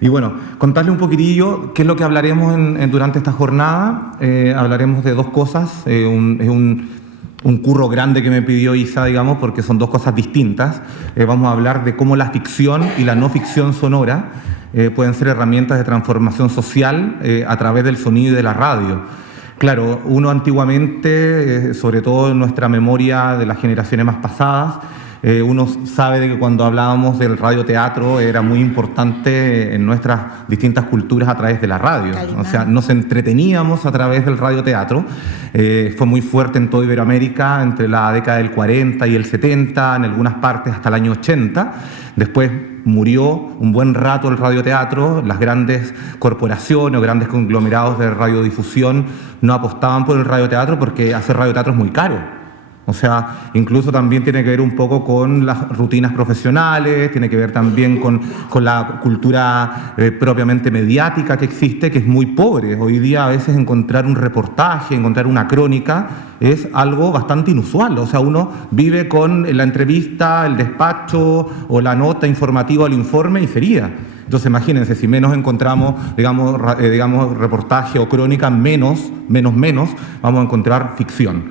Y bueno, contarle un poquitillo qué es lo que hablaremos durante esta jornada. Hablaremos de dos cosas. Es un curro grande que me pidió Isa, digamos, porque son dos cosas distintas. Vamos a hablar de cómo la ficción y la no ficción sonora pueden ser herramientas de transformación social a través del sonido y de la radio. Claro, uno antiguamente, sobre todo en nuestra memoria de las generaciones más pasadas, Uno sabe de que cuando hablábamos del radioteatro era muy importante en nuestras distintas culturas a través de la radio. O sea, nos entreteníamos a través del radioteatro. Fue muy fuerte en toda Iberoamérica entre la década del 40 y el 70, en algunas partes hasta el año 80. Después murió un buen rato el radioteatro. Las grandes corporaciones o grandes conglomerados de radiodifusión no apostaban por el radioteatro porque hacer radioteatro es muy caro. O sea, incluso también tiene que ver un poco con las rutinas profesionales, tiene que ver también con la cultura propiamente mediática que existe, que es muy pobre. Hoy día a veces encontrar un reportaje, encontrar una crónica es algo bastante inusual. O sea, uno vive con la entrevista, el despacho o la nota informativa o el informe y sería. Entonces imagínense, si menos encontramos, digamos reportaje o crónica, menos vamos a encontrar ficción.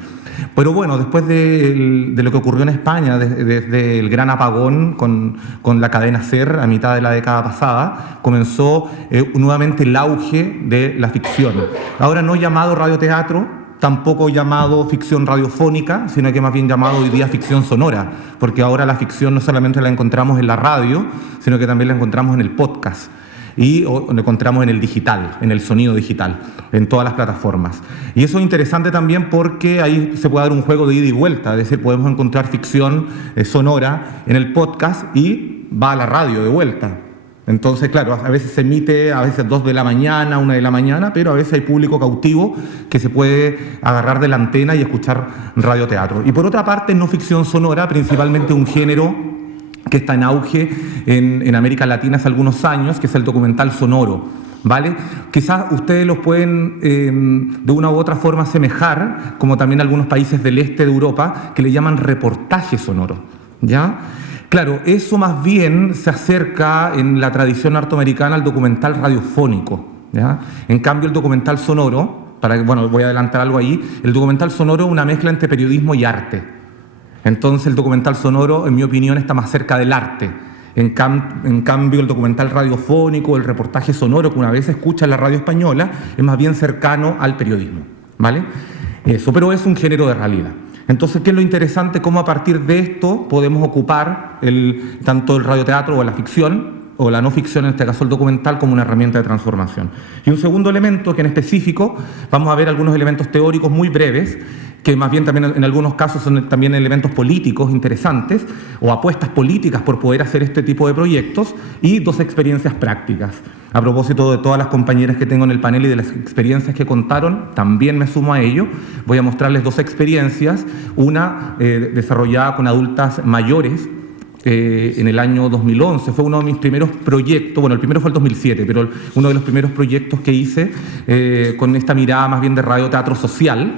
Pero bueno, después de lo que ocurrió en España, desde el gran apagón con la cadena SER a mitad de la década pasada, comenzó nuevamente el auge de la ficción. Ahora no llamado radioteatro, tampoco llamado ficción radiofónica, sino que más bien llamado hoy día ficción sonora, porque ahora la ficción no solamente la encontramos en la radio, sino que también la encontramos en el podcast. Y lo encontramos en el digital, en el sonido digital, en todas las plataformas. Y eso es interesante también porque ahí se puede dar un juego de ida y vuelta, es decir, podemos encontrar ficción sonora en el podcast y va a la radio de vuelta. Entonces, claro, a veces se emite, a veces 2 de la mañana, 1 de la mañana, pero a veces hay público cautivo que se puede agarrar de la antena y escuchar radioteatro. Y por otra parte, no ficción sonora, principalmente un género que está en auge en América Latina hace algunos años, que es el documental sonoro, ¿vale? Quizás ustedes los pueden de una u otra forma asemejar, como también algunos países del este de Europa, que le llaman reportaje sonoro, ¿ya? Claro, eso más bien se acerca en la tradición norteamericana al documental radiofónico, ¿ya? En cambio, el documental sonoro, voy a adelantar algo ahí, el documental sonoro es una mezcla entre periodismo y arte. Entonces el documental sonoro, en mi opinión, está más cerca del arte. En cambio, el documental radiofónico, el reportaje sonoro que una vez se escucha en la radio española, es más bien cercano al periodismo, ¿vale? Eso, pero es un género de realidad. Entonces, ¿qué es lo interesante? Cómo a partir de esto podemos ocupar tanto el radioteatro o la ficción, o la no ficción, en este caso el documental, como una herramienta de transformación. Y un segundo elemento que en específico vamos a ver algunos elementos teóricos muy breves, que más bien también en algunos casos son también elementos políticos interesantes o apuestas políticas por poder hacer este tipo de proyectos, y 2 experiencias prácticas. A propósito de todas las compañeras que tengo en el panel y de las experiencias que contaron, también me sumo a ello. Voy a mostrarles 2 experiencias, una desarrollada con adultas mayores, en el año 2011, fue uno de mis primeros proyectos, bueno, el primero fue el 2007, pero uno de los primeros proyectos que hice con esta mirada más bien de radioteatro social,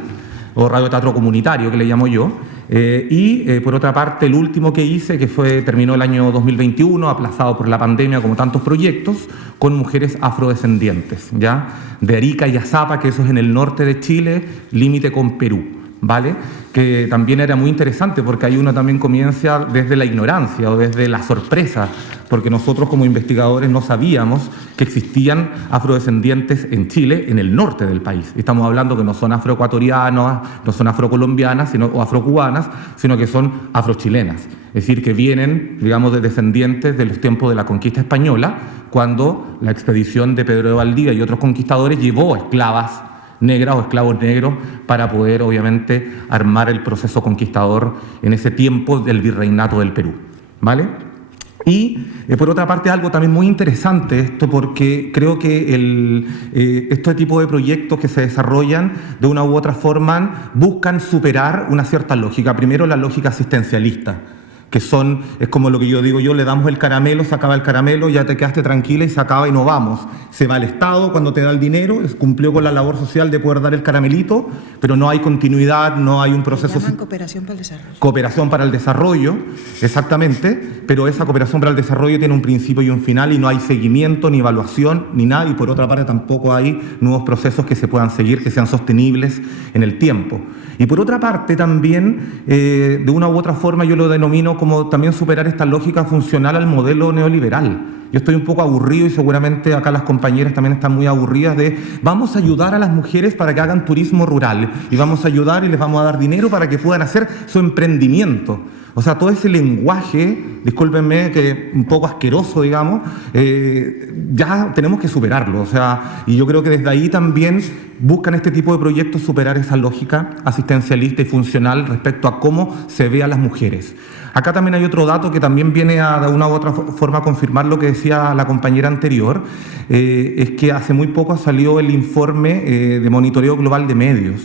o radioteatro comunitario, que le llamo yo, y por otra parte el último que hice, que terminó el año 2021, aplazado por la pandemia como tantos proyectos, con mujeres afrodescendientes, ¿ya? De Arica y Azapa, que eso es en el norte de Chile, límite con Perú, ¿vale? Que también era muy interesante porque ahí uno también comienza desde la ignorancia o desde la sorpresa, porque nosotros como investigadores no sabíamos que existían afrodescendientes en Chile, en el norte del país. Estamos hablando que no son afroecuatorianas, no son afrocolombianas o afrocubanas, sino que son afrochilenas. Es decir, que vienen, digamos, de descendientes de los tiempos de la conquista española, cuando la expedición de Pedro de Valdivia y otros conquistadores llevó esclavas negras o esclavos negros para poder, obviamente, armar el proceso conquistador en ese tiempo del virreinato del Perú, ¿vale? Y, por otra parte, algo también muy interesante esto, porque creo que este tipo de proyectos que se desarrollan, de una u otra forma, buscan superar una cierta lógica. Primero, la lógica asistencialista, que es como lo que yo digo, le damos el caramelo, se acaba el caramelo, ya te quedaste tranquila y se acaba y no vamos. Se va al Estado cuando te da el dinero, cumplió con la labor social de poder dar el caramelito, pero no hay continuidad, no hay un proceso... Llaman cooperación para el desarrollo. Cooperación para el desarrollo, exactamente, pero esa cooperación para el desarrollo tiene un principio y un final y no hay seguimiento, ni evaluación, ni nada, y por otra parte tampoco hay nuevos procesos que se puedan seguir, que sean sostenibles en el tiempo. Y por otra parte también, de una u otra forma yo lo denomino como también superar esta lógica funcional al modelo neoliberal. Yo estoy un poco aburrido y seguramente acá las compañeras también están muy aburridas de vamos a ayudar a las mujeres para que hagan turismo rural y vamos a ayudar y les vamos a dar dinero para que puedan hacer su emprendimiento. O sea, todo ese lenguaje, discúlpenme, que un poco asqueroso, digamos, ya tenemos que superarlo. O sea, y yo creo que desde ahí también buscan este tipo de proyectos superar esa lógica asistencialista y funcional respecto a cómo se ve a las mujeres. Acá también hay otro dato que también viene a de una u otra forma a confirmar lo que decía la compañera anterior, es que hace muy poco salió el informe de monitoreo global de medios.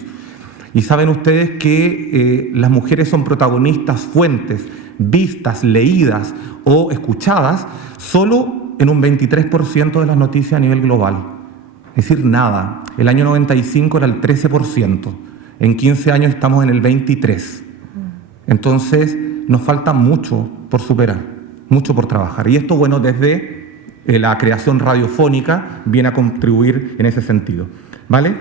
Y saben ustedes que las mujeres son protagonistas, fuentes, vistas, leídas o escuchadas solo en un 23% de las noticias a nivel global. Es decir, nada. El año 95 era el 13%. En 15 años estamos en el 23%. Entonces, nos falta mucho por superar, mucho por trabajar. Y esto, bueno, desde la creación radiofónica viene a contribuir en ese sentido. ¿Vale?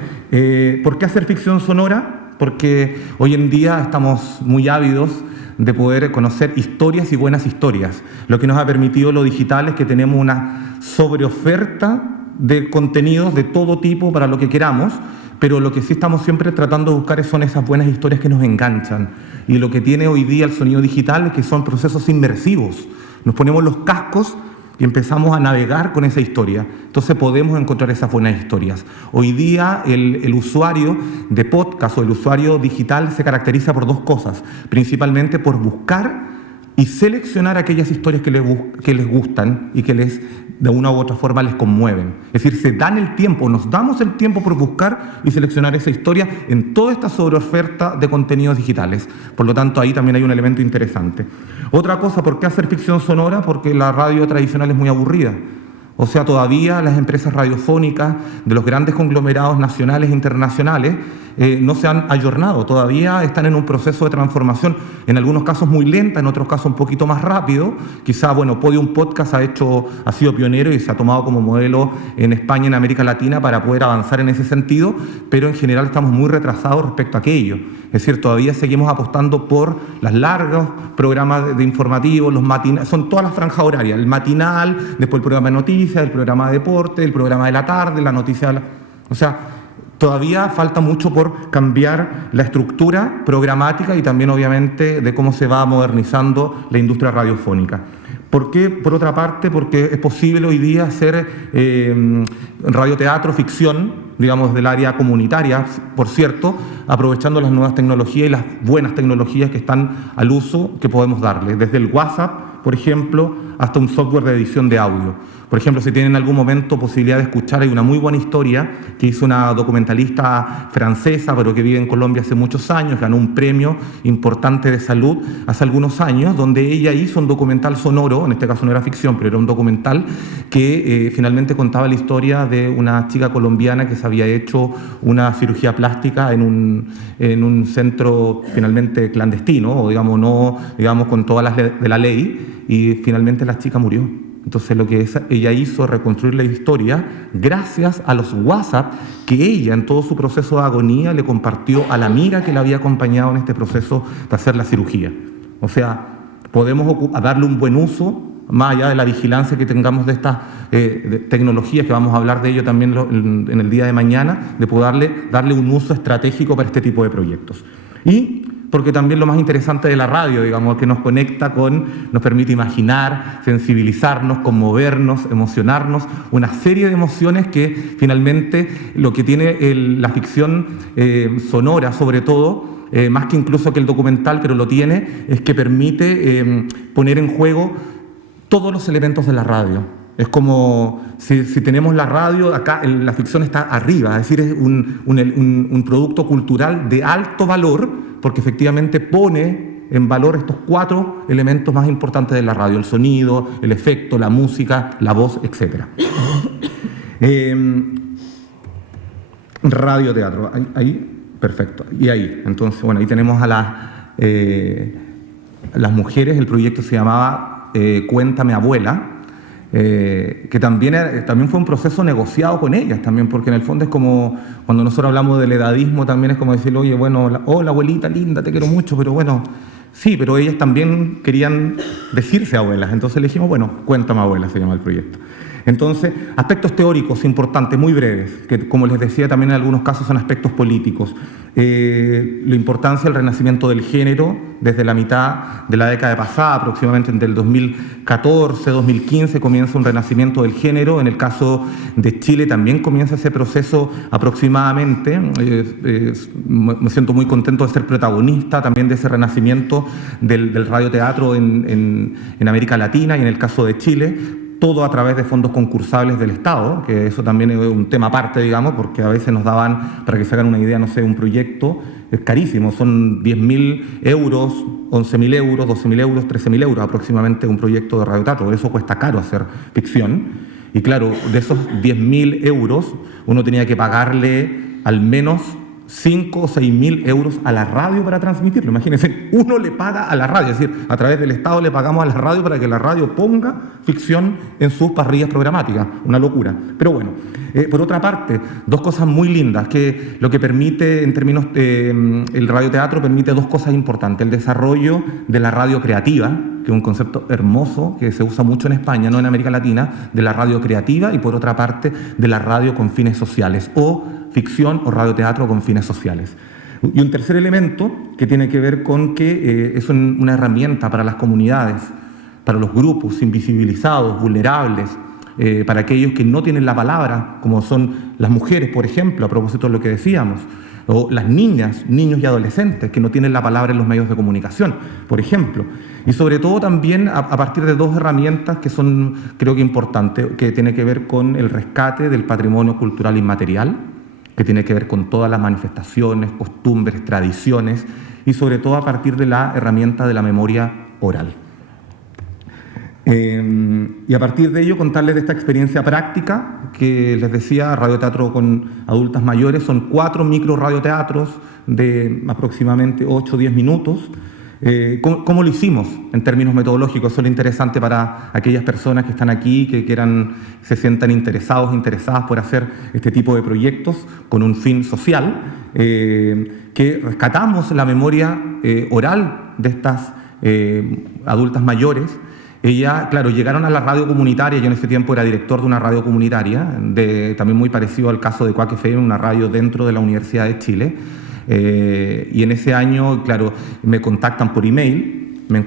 ¿Por qué hacer ficción sonora? Porque hoy en día estamos muy ávidos de poder conocer historias y buenas historias. Lo que nos ha permitido lo digital es que tenemos una sobreoferta de contenidos de todo tipo para lo que queramos, pero lo que sí estamos siempre tratando de buscar son esas buenas historias que nos enganchan. Y lo que tiene hoy día el sonido digital es que son procesos inmersivos. Nos ponemos los cascos y empezamos a navegar con esa historia. Entonces podemos encontrar esas buenas historias. Hoy día el usuario de podcast o el usuario digital se caracteriza por dos cosas, principalmente por buscar y seleccionar aquellas historias que les gustan y que de una u otra forma les conmueven. Es decir, se dan el tiempo, nos damos el tiempo por buscar y seleccionar esa historia en toda esta sobreoferta de contenidos digitales. Por lo tanto, ahí también hay un elemento interesante. Otra cosa, ¿por qué hacer ficción sonora? Porque la radio tradicional es muy aburrida. O sea, todavía las empresas radiofónicas de los grandes conglomerados nacionales e internacionales no se han ayornado, todavía están en un proceso de transformación, en algunos casos muy lenta, en otros casos un poquito más rápido. Quizá, bueno, Podium Podcast ha sido pionero y se ha tomado como modelo en España y en América Latina para poder avanzar en ese sentido, pero en general estamos muy retrasados respecto a aquello. Es decir, todavía seguimos apostando por los largos programas de informativos, los matinales, son todas las franjas horarias, el matinal, después el programa de noticias, el programa de deporte, el programa de la tarde, la noticia o sea, todavía falta mucho por cambiar la estructura programática y también, obviamente, de cómo se va modernizando la industria radiofónica. ¿Por qué? Por otra parte, porque es posible hoy día hacer radioteatro, ficción, digamos, del área comunitaria, por cierto, aprovechando las nuevas tecnologías y las buenas tecnologías que están al uso que podemos darle, desde el WhatsApp, por ejemplo, hasta un software de edición de audio. Por ejemplo, si tienen en algún momento posibilidad de escuchar, hay una muy buena historia que hizo una documentalista francesa, pero que vive en Colombia hace muchos años, ganó un premio importante de salud hace algunos años, donde ella hizo un documental sonoro, en este caso no era ficción, pero era un documental que finalmente contaba la historia de una chica colombiana que se había hecho una cirugía plástica en un centro finalmente clandestino, o digamos, no digamos con todas las de la ley, y finalmente la chica murió. Entonces lo que ella hizo es reconstruir la historia gracias a los WhatsApp que ella en todo su proceso de agonía le compartió a la amiga que la había acompañado en este proceso de hacer la cirugía. O sea, podemos darle un buen uso, más allá de la vigilancia que tengamos de estas tecnologías, que vamos a hablar de ello también en el día de mañana, de poder darle un uso estratégico para este tipo de proyectos. Y porque también lo más interesante de la radio, digamos, que nos conecta nos permite imaginar, sensibilizarnos, conmovernos, emocionarnos, una serie de emociones que finalmente lo que tiene la ficción sonora, sobre todo, más que incluso que el documental, pero lo tiene, es que permite poner en juego todos los elementos de la radio. Es como si tenemos la radio, acá la ficción está arriba, es decir, es un producto cultural de alto valor, porque efectivamente pone en valor estos 4 elementos más importantes de la radio: el sonido, el efecto, la música, la voz, etc. Radioteatro, ahí, perfecto. Y ahí, entonces, bueno, ahí tenemos a las mujeres. El proyecto se llamaba Cuéntame Abuela, que también fue un proceso negociado con ellas también, porque en el fondo es como cuando nosotros hablamos del edadismo, también es como decirle, oye, bueno, hola abuelita linda, te quiero mucho, pero bueno, sí, pero ellas también querían decirse abuelas, entonces le dijimos, bueno, Cuéntame Abuela se llama el proyecto. Entonces, aspectos teóricos importantes, muy breves, que como les decía también en algunos casos son aspectos políticos. La importancia del renacimiento del género desde la mitad de la década pasada, aproximadamente entre el 2014-2015, comienza un renacimiento del género. En el caso de Chile también comienza ese proceso aproximadamente. Me siento muy contento de ser protagonista también de ese renacimiento del radioteatro en América Latina y en el caso de Chile, todo a través de fondos concursables del Estado, que eso también es un tema aparte, digamos, porque a veces nos daban, para que se hagan una idea, no sé, un proyecto es carísimo, son 10.000 euros, 11.000 euros, 12.000 euros, 13.000 euros aproximadamente un proyecto de radioteatro. Por eso cuesta caro hacer ficción. Y claro, de esos 10.000 euros uno tenía que pagarle al menos 5 o 6.000 euros a la radio para transmitirlo. Imagínense, uno le paga a la radio, es decir, a través del Estado le pagamos a la radio para que la radio ponga ficción en sus parrillas programáticas. Una locura. Pero bueno, por otra parte, dos cosas muy lindas, que lo que permite, en términos, el radioteatro permite dos cosas importantes. El desarrollo de la radio creativa, que es un concepto hermoso que se usa mucho en España, no en América Latina, de la radio creativa, y por otra parte, de la radio con fines sociales, o ficción o radioteatro con fines sociales. Y un tercer elemento que tiene que ver con que es una herramienta para las comunidades, para los grupos invisibilizados, vulnerables, para aquellos que no tienen la palabra, como son las mujeres, por ejemplo, a propósito de lo que decíamos, o las niñas, niños y adolescentes que no tienen la palabra en los medios de comunicación, por ejemplo. Y sobre todo también a partir de dos herramientas que son, creo que importantes, que tiene que ver con el rescate del patrimonio cultural inmaterial, que tiene que ver con todas las manifestaciones, costumbres, tradiciones, y sobre todo a partir de la herramienta de la memoria oral. Y a partir de ello contarles de esta experiencia práctica que les decía, radioteatro con adultas mayores. Son 4 micro radioteatros de aproximadamente 8 o 10 minutos. ¿Cómo lo hicimos en términos metodológicos? Eso es lo interesante para aquellas personas que están aquí, que se sientan interesadas por hacer este tipo de proyectos con un fin social, que rescatamos la memoria oral de estas adultas mayores. Ellas, claro, llegaron a la radio comunitaria. Yo en ese tiempo era director de una radio comunitaria, también muy parecido al caso de Quack FM, una radio dentro de la Universidad de Chile. Y en ese año, claro, me contactan por email, me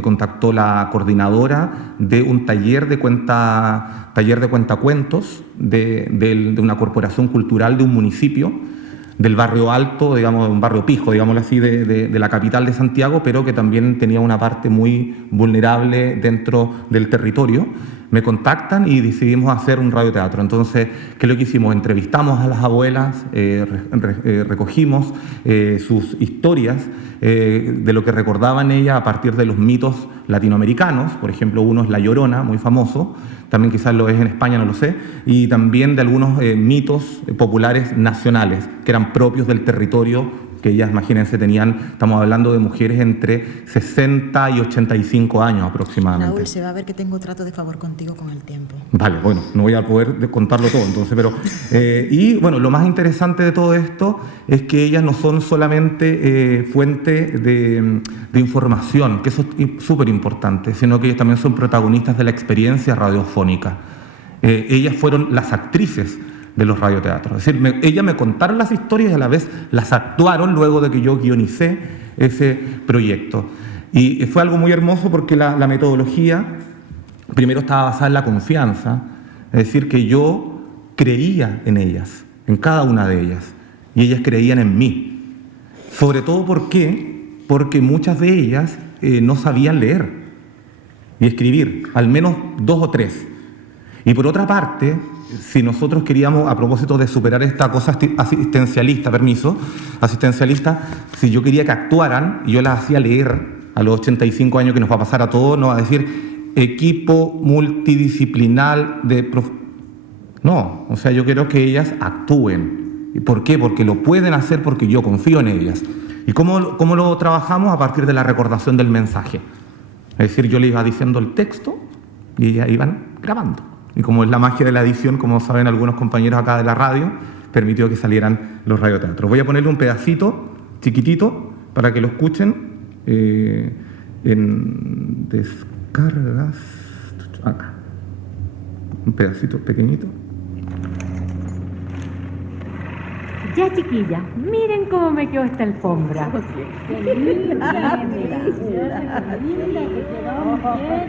contactó la coordinadora de un taller de cuentacuentos de una corporación cultural de un municipio, del barrio alto, digamos, un barrio pijo, digámoslo así, de la capital de Santiago, pero que también tenía una parte muy vulnerable dentro del territorio. Me contactan y decidimos hacer un radioteatro. Entonces, ¿qué es lo que hicimos? Entrevistamos a las abuelas, recogimos sus historias de lo que recordaban ellas a partir de los mitos latinoamericanos. Por ejemplo, uno es La Llorona, muy famoso, también quizás lo es en España, no lo sé, y también de algunos mitos populares nacionales que eran propios del territorio que ellas, imagínense, estamos hablando de mujeres entre 60 y 85 años aproximadamente. Raúl, se va a ver que tengo trato de favor contigo con el tiempo. Vale, bueno, no voy a poder contarlo todo, entonces, pero... y bueno, lo más interesante de todo esto es que ellas no son solamente fuente de información, que eso es súper importante, sino que ellas también son protagonistas de la experiencia radiofónica. Ellas fueron las actrices de los radioteatros. Es decir, ellas me contaron las historias y a la vez las actuaron luego de que yo guionicé ese proyecto. Y fue algo muy hermoso porque la metodología primero estaba basada en la confianza, es decir, que yo creía en ellas, en cada una de ellas, y ellas creían en mí. Sobre todo porque muchas de ellas no sabían leer y escribir, al menos 2 o 3. Y por otra parte, si nosotros queríamos, a propósito de superar esta cosa asistencialista, si yo quería que actuaran y yo las hacía leer a los 85 años, que nos va a pasar a todos, no va a decir equipo multidisciplinar No, o sea, yo quiero que ellas actúen. ¿Y por qué? Porque lo pueden hacer, porque yo confío en ellas. ¿Y cómo lo trabajamos? A partir de la recordación del mensaje. Es decir, yo le iba diciendo el texto y ellas iban grabando. Y como es la magia de la edición, como saben algunos compañeros acá de la radio, permitió que salieran los radioteatros. Voy a ponerle un pedacito chiquitito para que lo escuchen en descargas. Acá. Un pedacito pequeñito. Ya, chiquillas, miren cómo me quedó esta alfombra.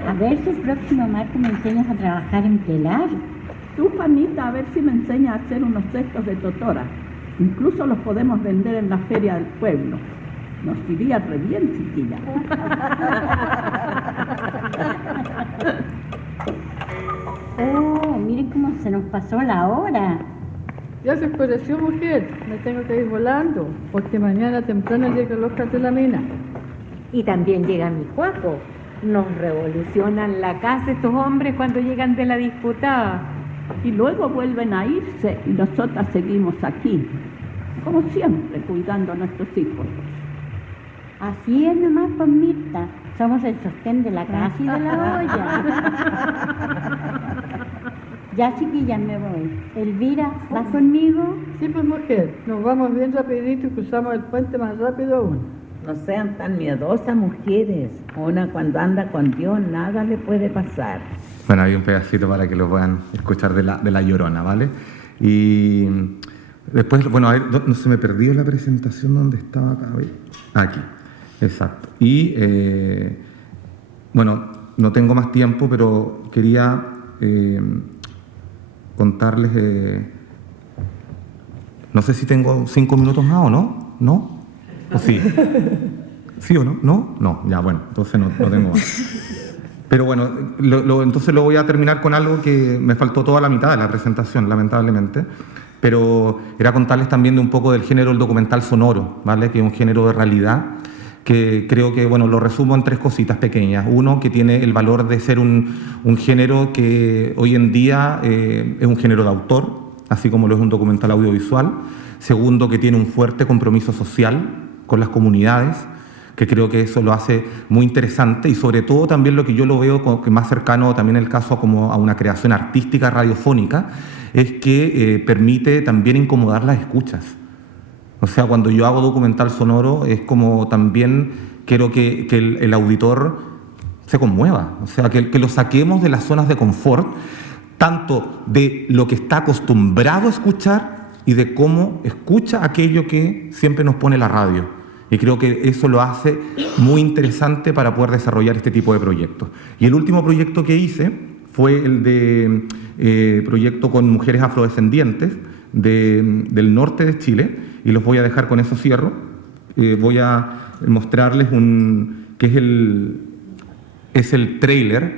A ver si el próximo martes me enseñas a trabajar en telar. Tú, Juanita, a ver si me enseñas a hacer unos cestos de totora. Incluso los podemos vender en la feria del pueblo. Nos iría re bien, chiquilla. Oh, miren cómo se nos pasó la hora. Ya se oscureció, mujer. Me tengo que ir volando, porque mañana temprano llegan los de la mina. Y también llega mi Juaco. Nos revolucionan la casa estos hombres cuando llegan de la disputada. Y luego vuelven a irse y nosotras seguimos aquí, como siempre, cuidando a nuestros hijos. Así es nomás, pues, Mirta. Somos el sostén de la casa y de la olla. Ya, chiquillas, me voy. Elvira, ¿vas conmigo? Sí, pues, mujer. Nos vamos bien rapidito y cruzamos el puente más rápido aún. No sean tan miedosas, mujeres. Una cuando anda con Dios, nada le puede pasar. Bueno, hay un pedacito para que lo puedan escuchar de la Llorona, ¿vale? Y después, bueno, a ver, no se me perdió la presentación donde estaba acá. Aquí, exacto. Y, bueno, no tengo más tiempo, pero quería contarles, no sé si tengo 5 minutos más o no, ¿no? ¿O sí? ¿Sí o no? ¿No? No, ya, bueno, entonces no tengo más. Pero bueno, entonces lo voy a terminar con algo que me faltó toda la mitad de la presentación, lamentablemente, pero era contarles también de un poco del género del documental sonoro, ¿vale? Que es un género de realidad que creo que, bueno, lo resumo en 3 cositas pequeñas. Uno, que tiene el valor de ser un género que hoy en día es un género de autor, así como lo es un documental audiovisual. Segundo, que tiene un fuerte compromiso social con las comunidades, que creo que eso lo hace muy interesante, y sobre todo también lo que yo lo veo como que más cercano también el caso como a una creación artística radiofónica, es que permite también incomodar las escuchas. O sea, cuando yo hago documental sonoro es como también quiero que el auditor se conmueva, o sea, que lo saquemos de las zonas de confort, tanto de lo que está acostumbrado a escuchar y de cómo escucha aquello que siempre nos pone la radio. Y creo que eso lo hace muy interesante para poder desarrollar este tipo de proyectos. Y el último proyecto que hice fue el de proyecto con mujeres afrodescendientes del norte de Chile, y los voy a dejar con eso cierro. Voy a mostrarles que es el tráiler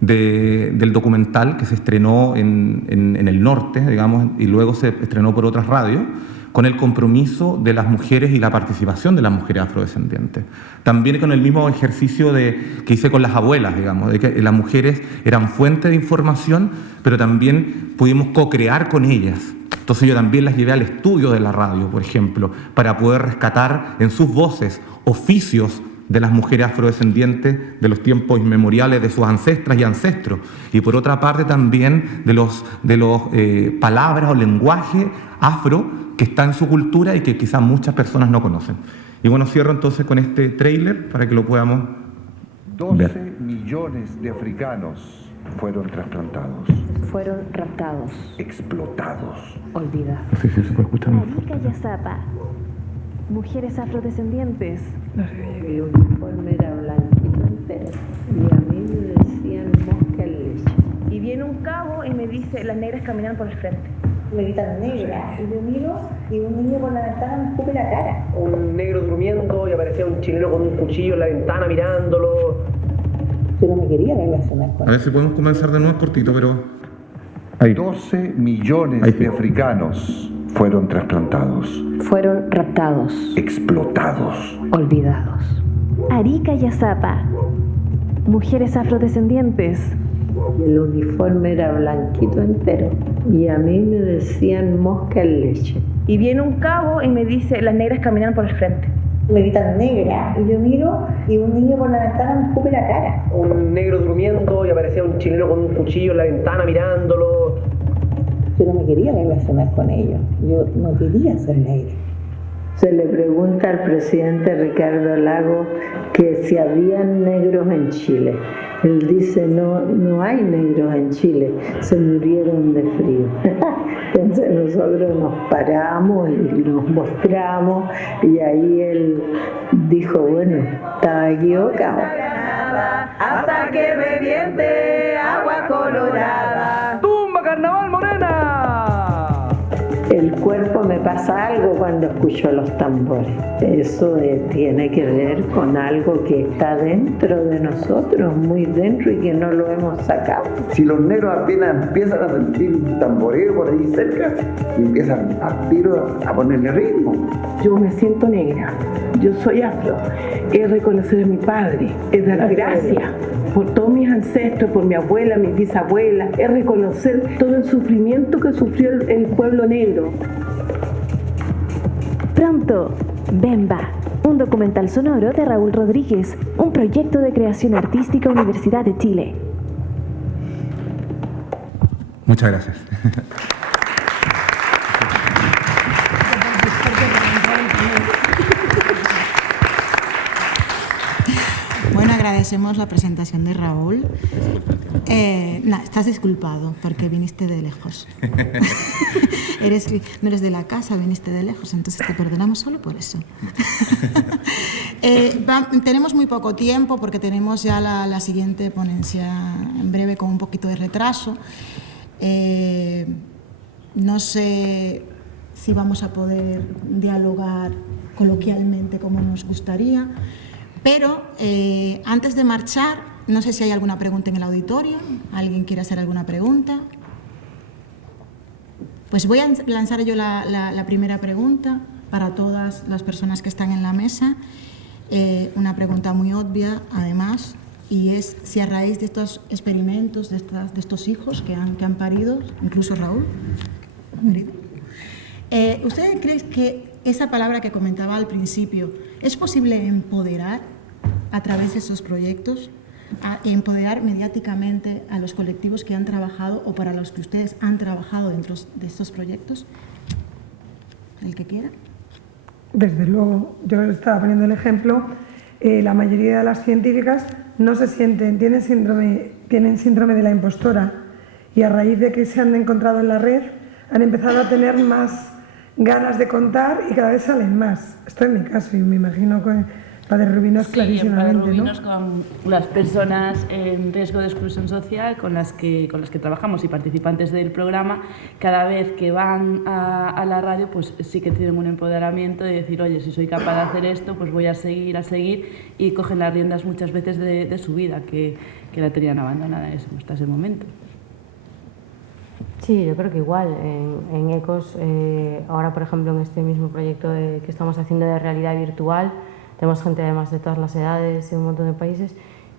del documental que se estrenó en el norte, digamos, y luego se estrenó por otras radios, con el compromiso de las mujeres y la participación de las mujeres afrodescendientes. También con el mismo ejercicio que hice con las abuelas, digamos, de que las mujeres eran fuente de información, pero también pudimos co-crear con ellas. Entonces yo también las llevé al estudio de la radio, por ejemplo, para poder rescatar en sus voces oficios de las mujeres afrodescendientes de los tiempos inmemoriales de sus ancestras y ancestros, y por otra parte también de los palabras o lenguaje afro que está en su cultura y que quizás muchas personas no conocen. Y bueno, cierro entonces con este tráiler para que lo podamos 12 ver. millones de africanos fueron trasplantados. Fueron raptados. Explotados. Olvidados. Sí, se puede escuchar. Arica Yazapa. Mujeres afrodescendientes. No sé, mi uniforme era blanquito entero. Y a mí me decían mosca en leche. Y viene un cabo y me dice, las negras caminan por el frente. Me gritan negra. Y yo miro y un niño por la ventana me escupe la cara. Un negro durmiendo y aparecía un chileno con un cuchillo en la ventana mirándolo. Yo no me quería relacionar con A ver si podemos comenzar de nuevo, es cortito, pero... 12 millones de africanos fueron trasplantados. Fueron raptados. Explotados. Olvidados. Arica Yazapa. Mujeres afrodescendientes. Y el uniforme era blanquito entero. Y a mí me decían mosca en leche. Y viene un cabo y me dice, las negras caminan por el frente. Me gritan negra. Y yo miro y un niño por la ventana me escupe la cara. Un negro durmiendo y aparecía un chileno con un cuchillo en la ventana mirándolo. Yo no me quería relacionar con ellos. Yo no quería ser negra. Se le pregunta al presidente Ricardo Lagos que si habían negros en Chile. Él dice, no hay negros en Chile, se murieron de frío. Entonces nosotros nos paramos y nos mostramos y ahí él dijo, bueno, estaba equivocado. Hasta que reviente agua colorada. ¡Tumba, Carnaval Morena! El cuerpo me pasa algo cuando escucho los tambores. Eso tiene que ver con algo que está dentro de nosotros, muy dentro, y que no lo hemos sacado. Si los negros apenas empiezan a sentir un tamboreo por ahí cerca, y empiezan al tiro a ponerle ritmo. Yo me siento negra, yo soy afro, es reconocer a mi padre, es dar gracias por todos mis ancestros, por mi abuela, mis bisabuelas, es reconocer todo el sufrimiento que sufrió el pueblo negro. Pronto, Bemba, un documental sonoro de Raúl Rodríguez, un proyecto de creación artística Universidad de Chile. Muchas gracias. Bueno, agradecemos la presentación de Raúl. Estás disculpado porque viniste de lejos. No eres de la casa, viniste de lejos, entonces te perdonamos solo por eso. Tenemos muy poco tiempo porque tenemos ya la siguiente ponencia en breve con un poquito de retraso. No sé si vamos a poder dialogar coloquialmente como nos gustaría. Pero antes de marchar, no sé si hay alguna pregunta en el auditorio. ¿Alguien quiere hacer alguna pregunta? Pues voy a lanzar yo la primera pregunta para todas las personas que están en la mesa. Una pregunta muy obvia, además, y es si a raíz de estos experimentos, de estos hijos que han parido, incluso Raúl, ¿usted cree que esa palabra que comentaba al principio, es posible empoderar a través de esos proyectos, empoderar mediáticamente a los colectivos que han trabajado o para los que ustedes han trabajado dentro de estos proyectos? ¿El que quiera? Desde luego, yo estaba poniendo el ejemplo, la mayoría de las científicas no se sienten, tienen síndrome de la impostora, y a raíz de que se han encontrado en la red han empezado a tener más ganas de contar y cada vez salen más. Esto es mi caso y me imagino que Padre Rubinos clarísimamente, Padre Rubinos, ¿no? con las personas en riesgo de exclusión social con las que trabajamos y participantes del programa, cada vez que van a la radio, pues sí que tienen un empoderamiento de decir, oye, si soy capaz de hacer esto, pues voy a seguir, y cogen las riendas muchas veces de su vida, que la tenían abandonada hasta ese momento. Sí, yo creo que igual. En ECOS, ahora por ejemplo en este mismo proyecto que estamos haciendo de realidad virtual, tenemos gente además de todas las edades, de un montón de países,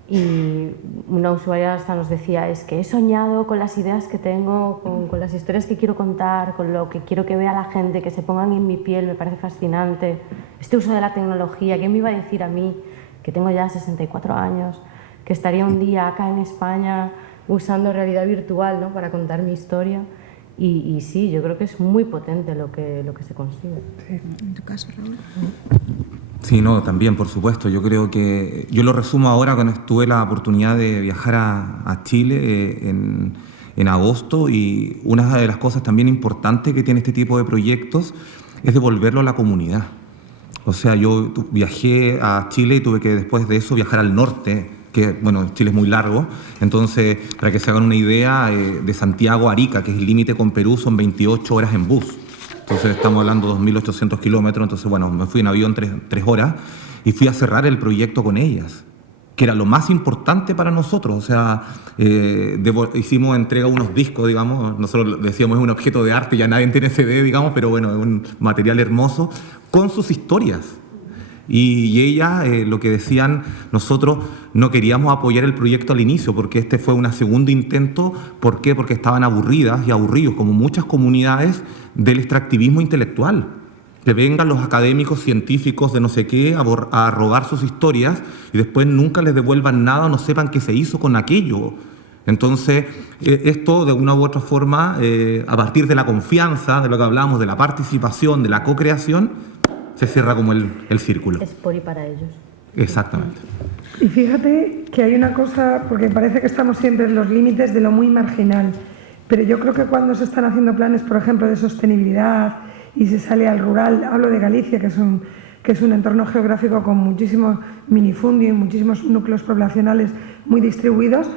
y una usuaria hasta nos decía, es que he soñado con las ideas que tengo, con las historias que quiero contar, con lo que quiero que vea la gente, que se pongan en mi piel, me parece fascinante. Este uso de la tecnología, ¿quién me iba a decir a mí, que tengo ya 64 años, que estaría un día acá en España usando realidad virtual, ¿no?, para contar mi historia? Y sí, yo creo que es muy potente lo que se consigue. Sí. ¿En tu caso, Raúl? Sí, no, también, por supuesto. Yo creo que, yo lo resumo ahora cuando tuve la oportunidad de viajar a Chile en agosto, y una de las cosas también importantes que tiene este tipo de proyectos es devolverlo a la comunidad. O sea, yo viajé a Chile y tuve que después de eso viajar al norte, que bueno, Chile es muy largo, entonces para que se hagan una idea, de Santiago a Arica, que es el límite con Perú, son 28 horas en bus. Entonces estamos hablando de 2.800 kilómetros, entonces bueno, me fui en avión 3 horas y fui a cerrar el proyecto con ellas, que era lo más importante para nosotros. O sea, hicimos entrega de unos discos, digamos, nosotros decíamos es un objeto de arte, ya nadie tiene CD, digamos, pero bueno, es un material hermoso, con sus historias. Y ellas, lo que decían, nosotros no queríamos apoyar el proyecto al inicio, porque este fue un segundo intento. ¿Por qué? Porque estaban aburridas y aburridos, como muchas comunidades, del extractivismo intelectual. Que vengan los académicos científicos de no sé qué a robar sus historias y después nunca les devuelvan nada o no sepan qué se hizo con aquello. Entonces, esto de una u otra forma, a partir de la confianza, de lo que hablamos, de la participación, de la co-creación, se cierra como el círculo. Es por y para ellos. Exactamente. Y fíjate que hay una cosa, porque parece que estamos siempre en los límites de lo muy marginal, pero yo creo que cuando se están haciendo planes, por ejemplo, de sostenibilidad y se sale al rural, hablo de Galicia, que es un entorno geográfico con muchísimo minifundio y muchísimos núcleos poblacionales muy distribuidos,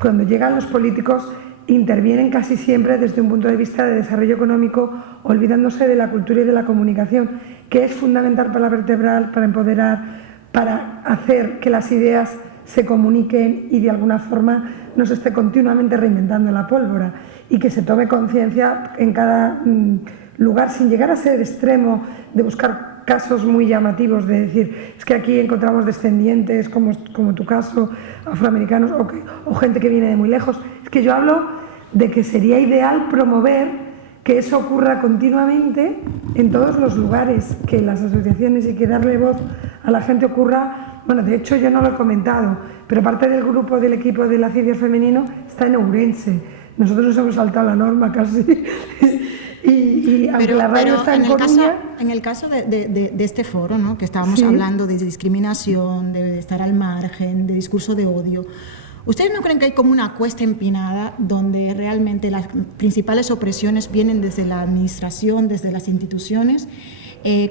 cuando llegan los políticos intervienen casi siempre desde un punto de vista de desarrollo económico, olvidándose de la cultura y de la comunicación, que es fundamental para vertebrar, para empoderar, para hacer que las ideas se comuniquen y de alguna forma no se esté continuamente reinventando la pólvora y que se tome conciencia en cada lugar sin llegar a ser extremo de buscar casos muy llamativos de decir es que aquí encontramos descendientes como tu caso, afroamericanos o gente que viene de muy lejos. Es que yo hablo de que sería ideal promover que eso ocurra continuamente en todos los lugares, que las asociaciones y que darle voz a la gente ocurra. Bueno, de hecho yo no lo he comentado, pero parte del grupo del equipo de la CIDIA femenino está en Ourense. Nosotros nos hemos saltado la norma casi. y aunque la radio está en Coruña... En el caso de este foro, ¿no?, que estábamos hablando de discriminación, de estar al margen, de discurso de odio, ¿ustedes no creen que hay como una cuesta empinada donde realmente las principales opresiones vienen desde la administración, desde las instituciones,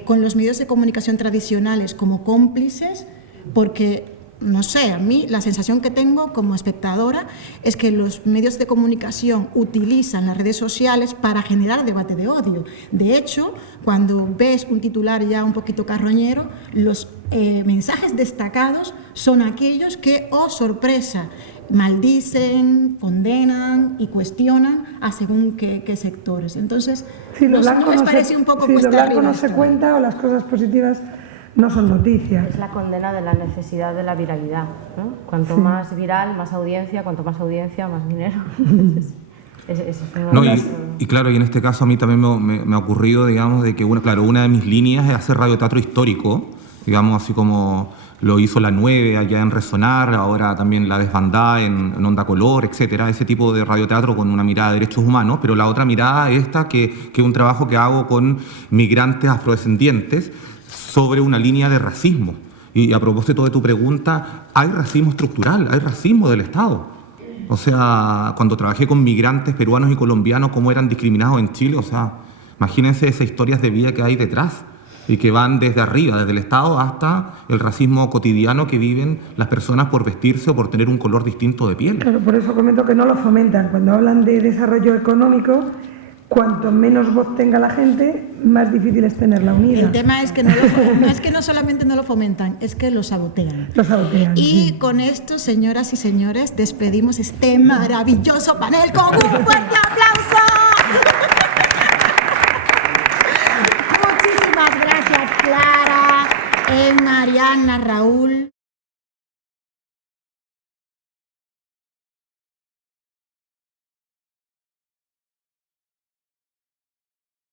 con los medios de comunicación tradicionales como cómplices? Porque, no sé, a mí la sensación que tengo como espectadora es que los medios de comunicación utilizan las redes sociales para generar debate de odio. De hecho, cuando ves un titular ya un poquito carroñero, los mensajes destacados son aquellos que, oh sorpresa, maldicen, condenan y cuestionan a según qué sectores. Entonces, ¿no les parece un poco cuesta arriba? Si lo blanco no se cuenta o las cosas positivas no son noticias. Es la condena de la necesidad de la viralidad, ¿no? Cuanto más viral, más audiencia, cuanto más audiencia, más dinero. Y claro, y en este caso a mí también me ha ocurrido, digamos, de que una de mis líneas es hacer radioteatro histórico, digamos, así como lo hizo La 9 allá en Resonar, ahora también La Desbandada en Onda Color, etcétera, ese tipo de radioteatro con una mirada de derechos humanos, pero la otra mirada esta, que es un trabajo que hago con migrantes afrodescendientes sobre una línea de racismo. Y a propósito de tu pregunta, hay racismo estructural, hay racismo del Estado. O sea, cuando trabajé con migrantes peruanos y colombianos, cómo eran discriminados en Chile, o sea, imagínense esas historias de vida que hay detrás y que van desde arriba, desde el Estado hasta el racismo cotidiano que viven las personas por vestirse o por tener un color distinto de piel. Claro, por eso comento que no lo fomentan. Cuando hablan de desarrollo económico, cuanto menos voz tenga la gente, más difícil es tenerla unida. El tema es que no solamente no lo fomentan, es que lo sabotean. Lo sabotean. Y con esto, señoras y señores, despedimos este maravilloso panel con un fuerte aplauso. Muchísimas gracias, Clara, Mariana, Raúl.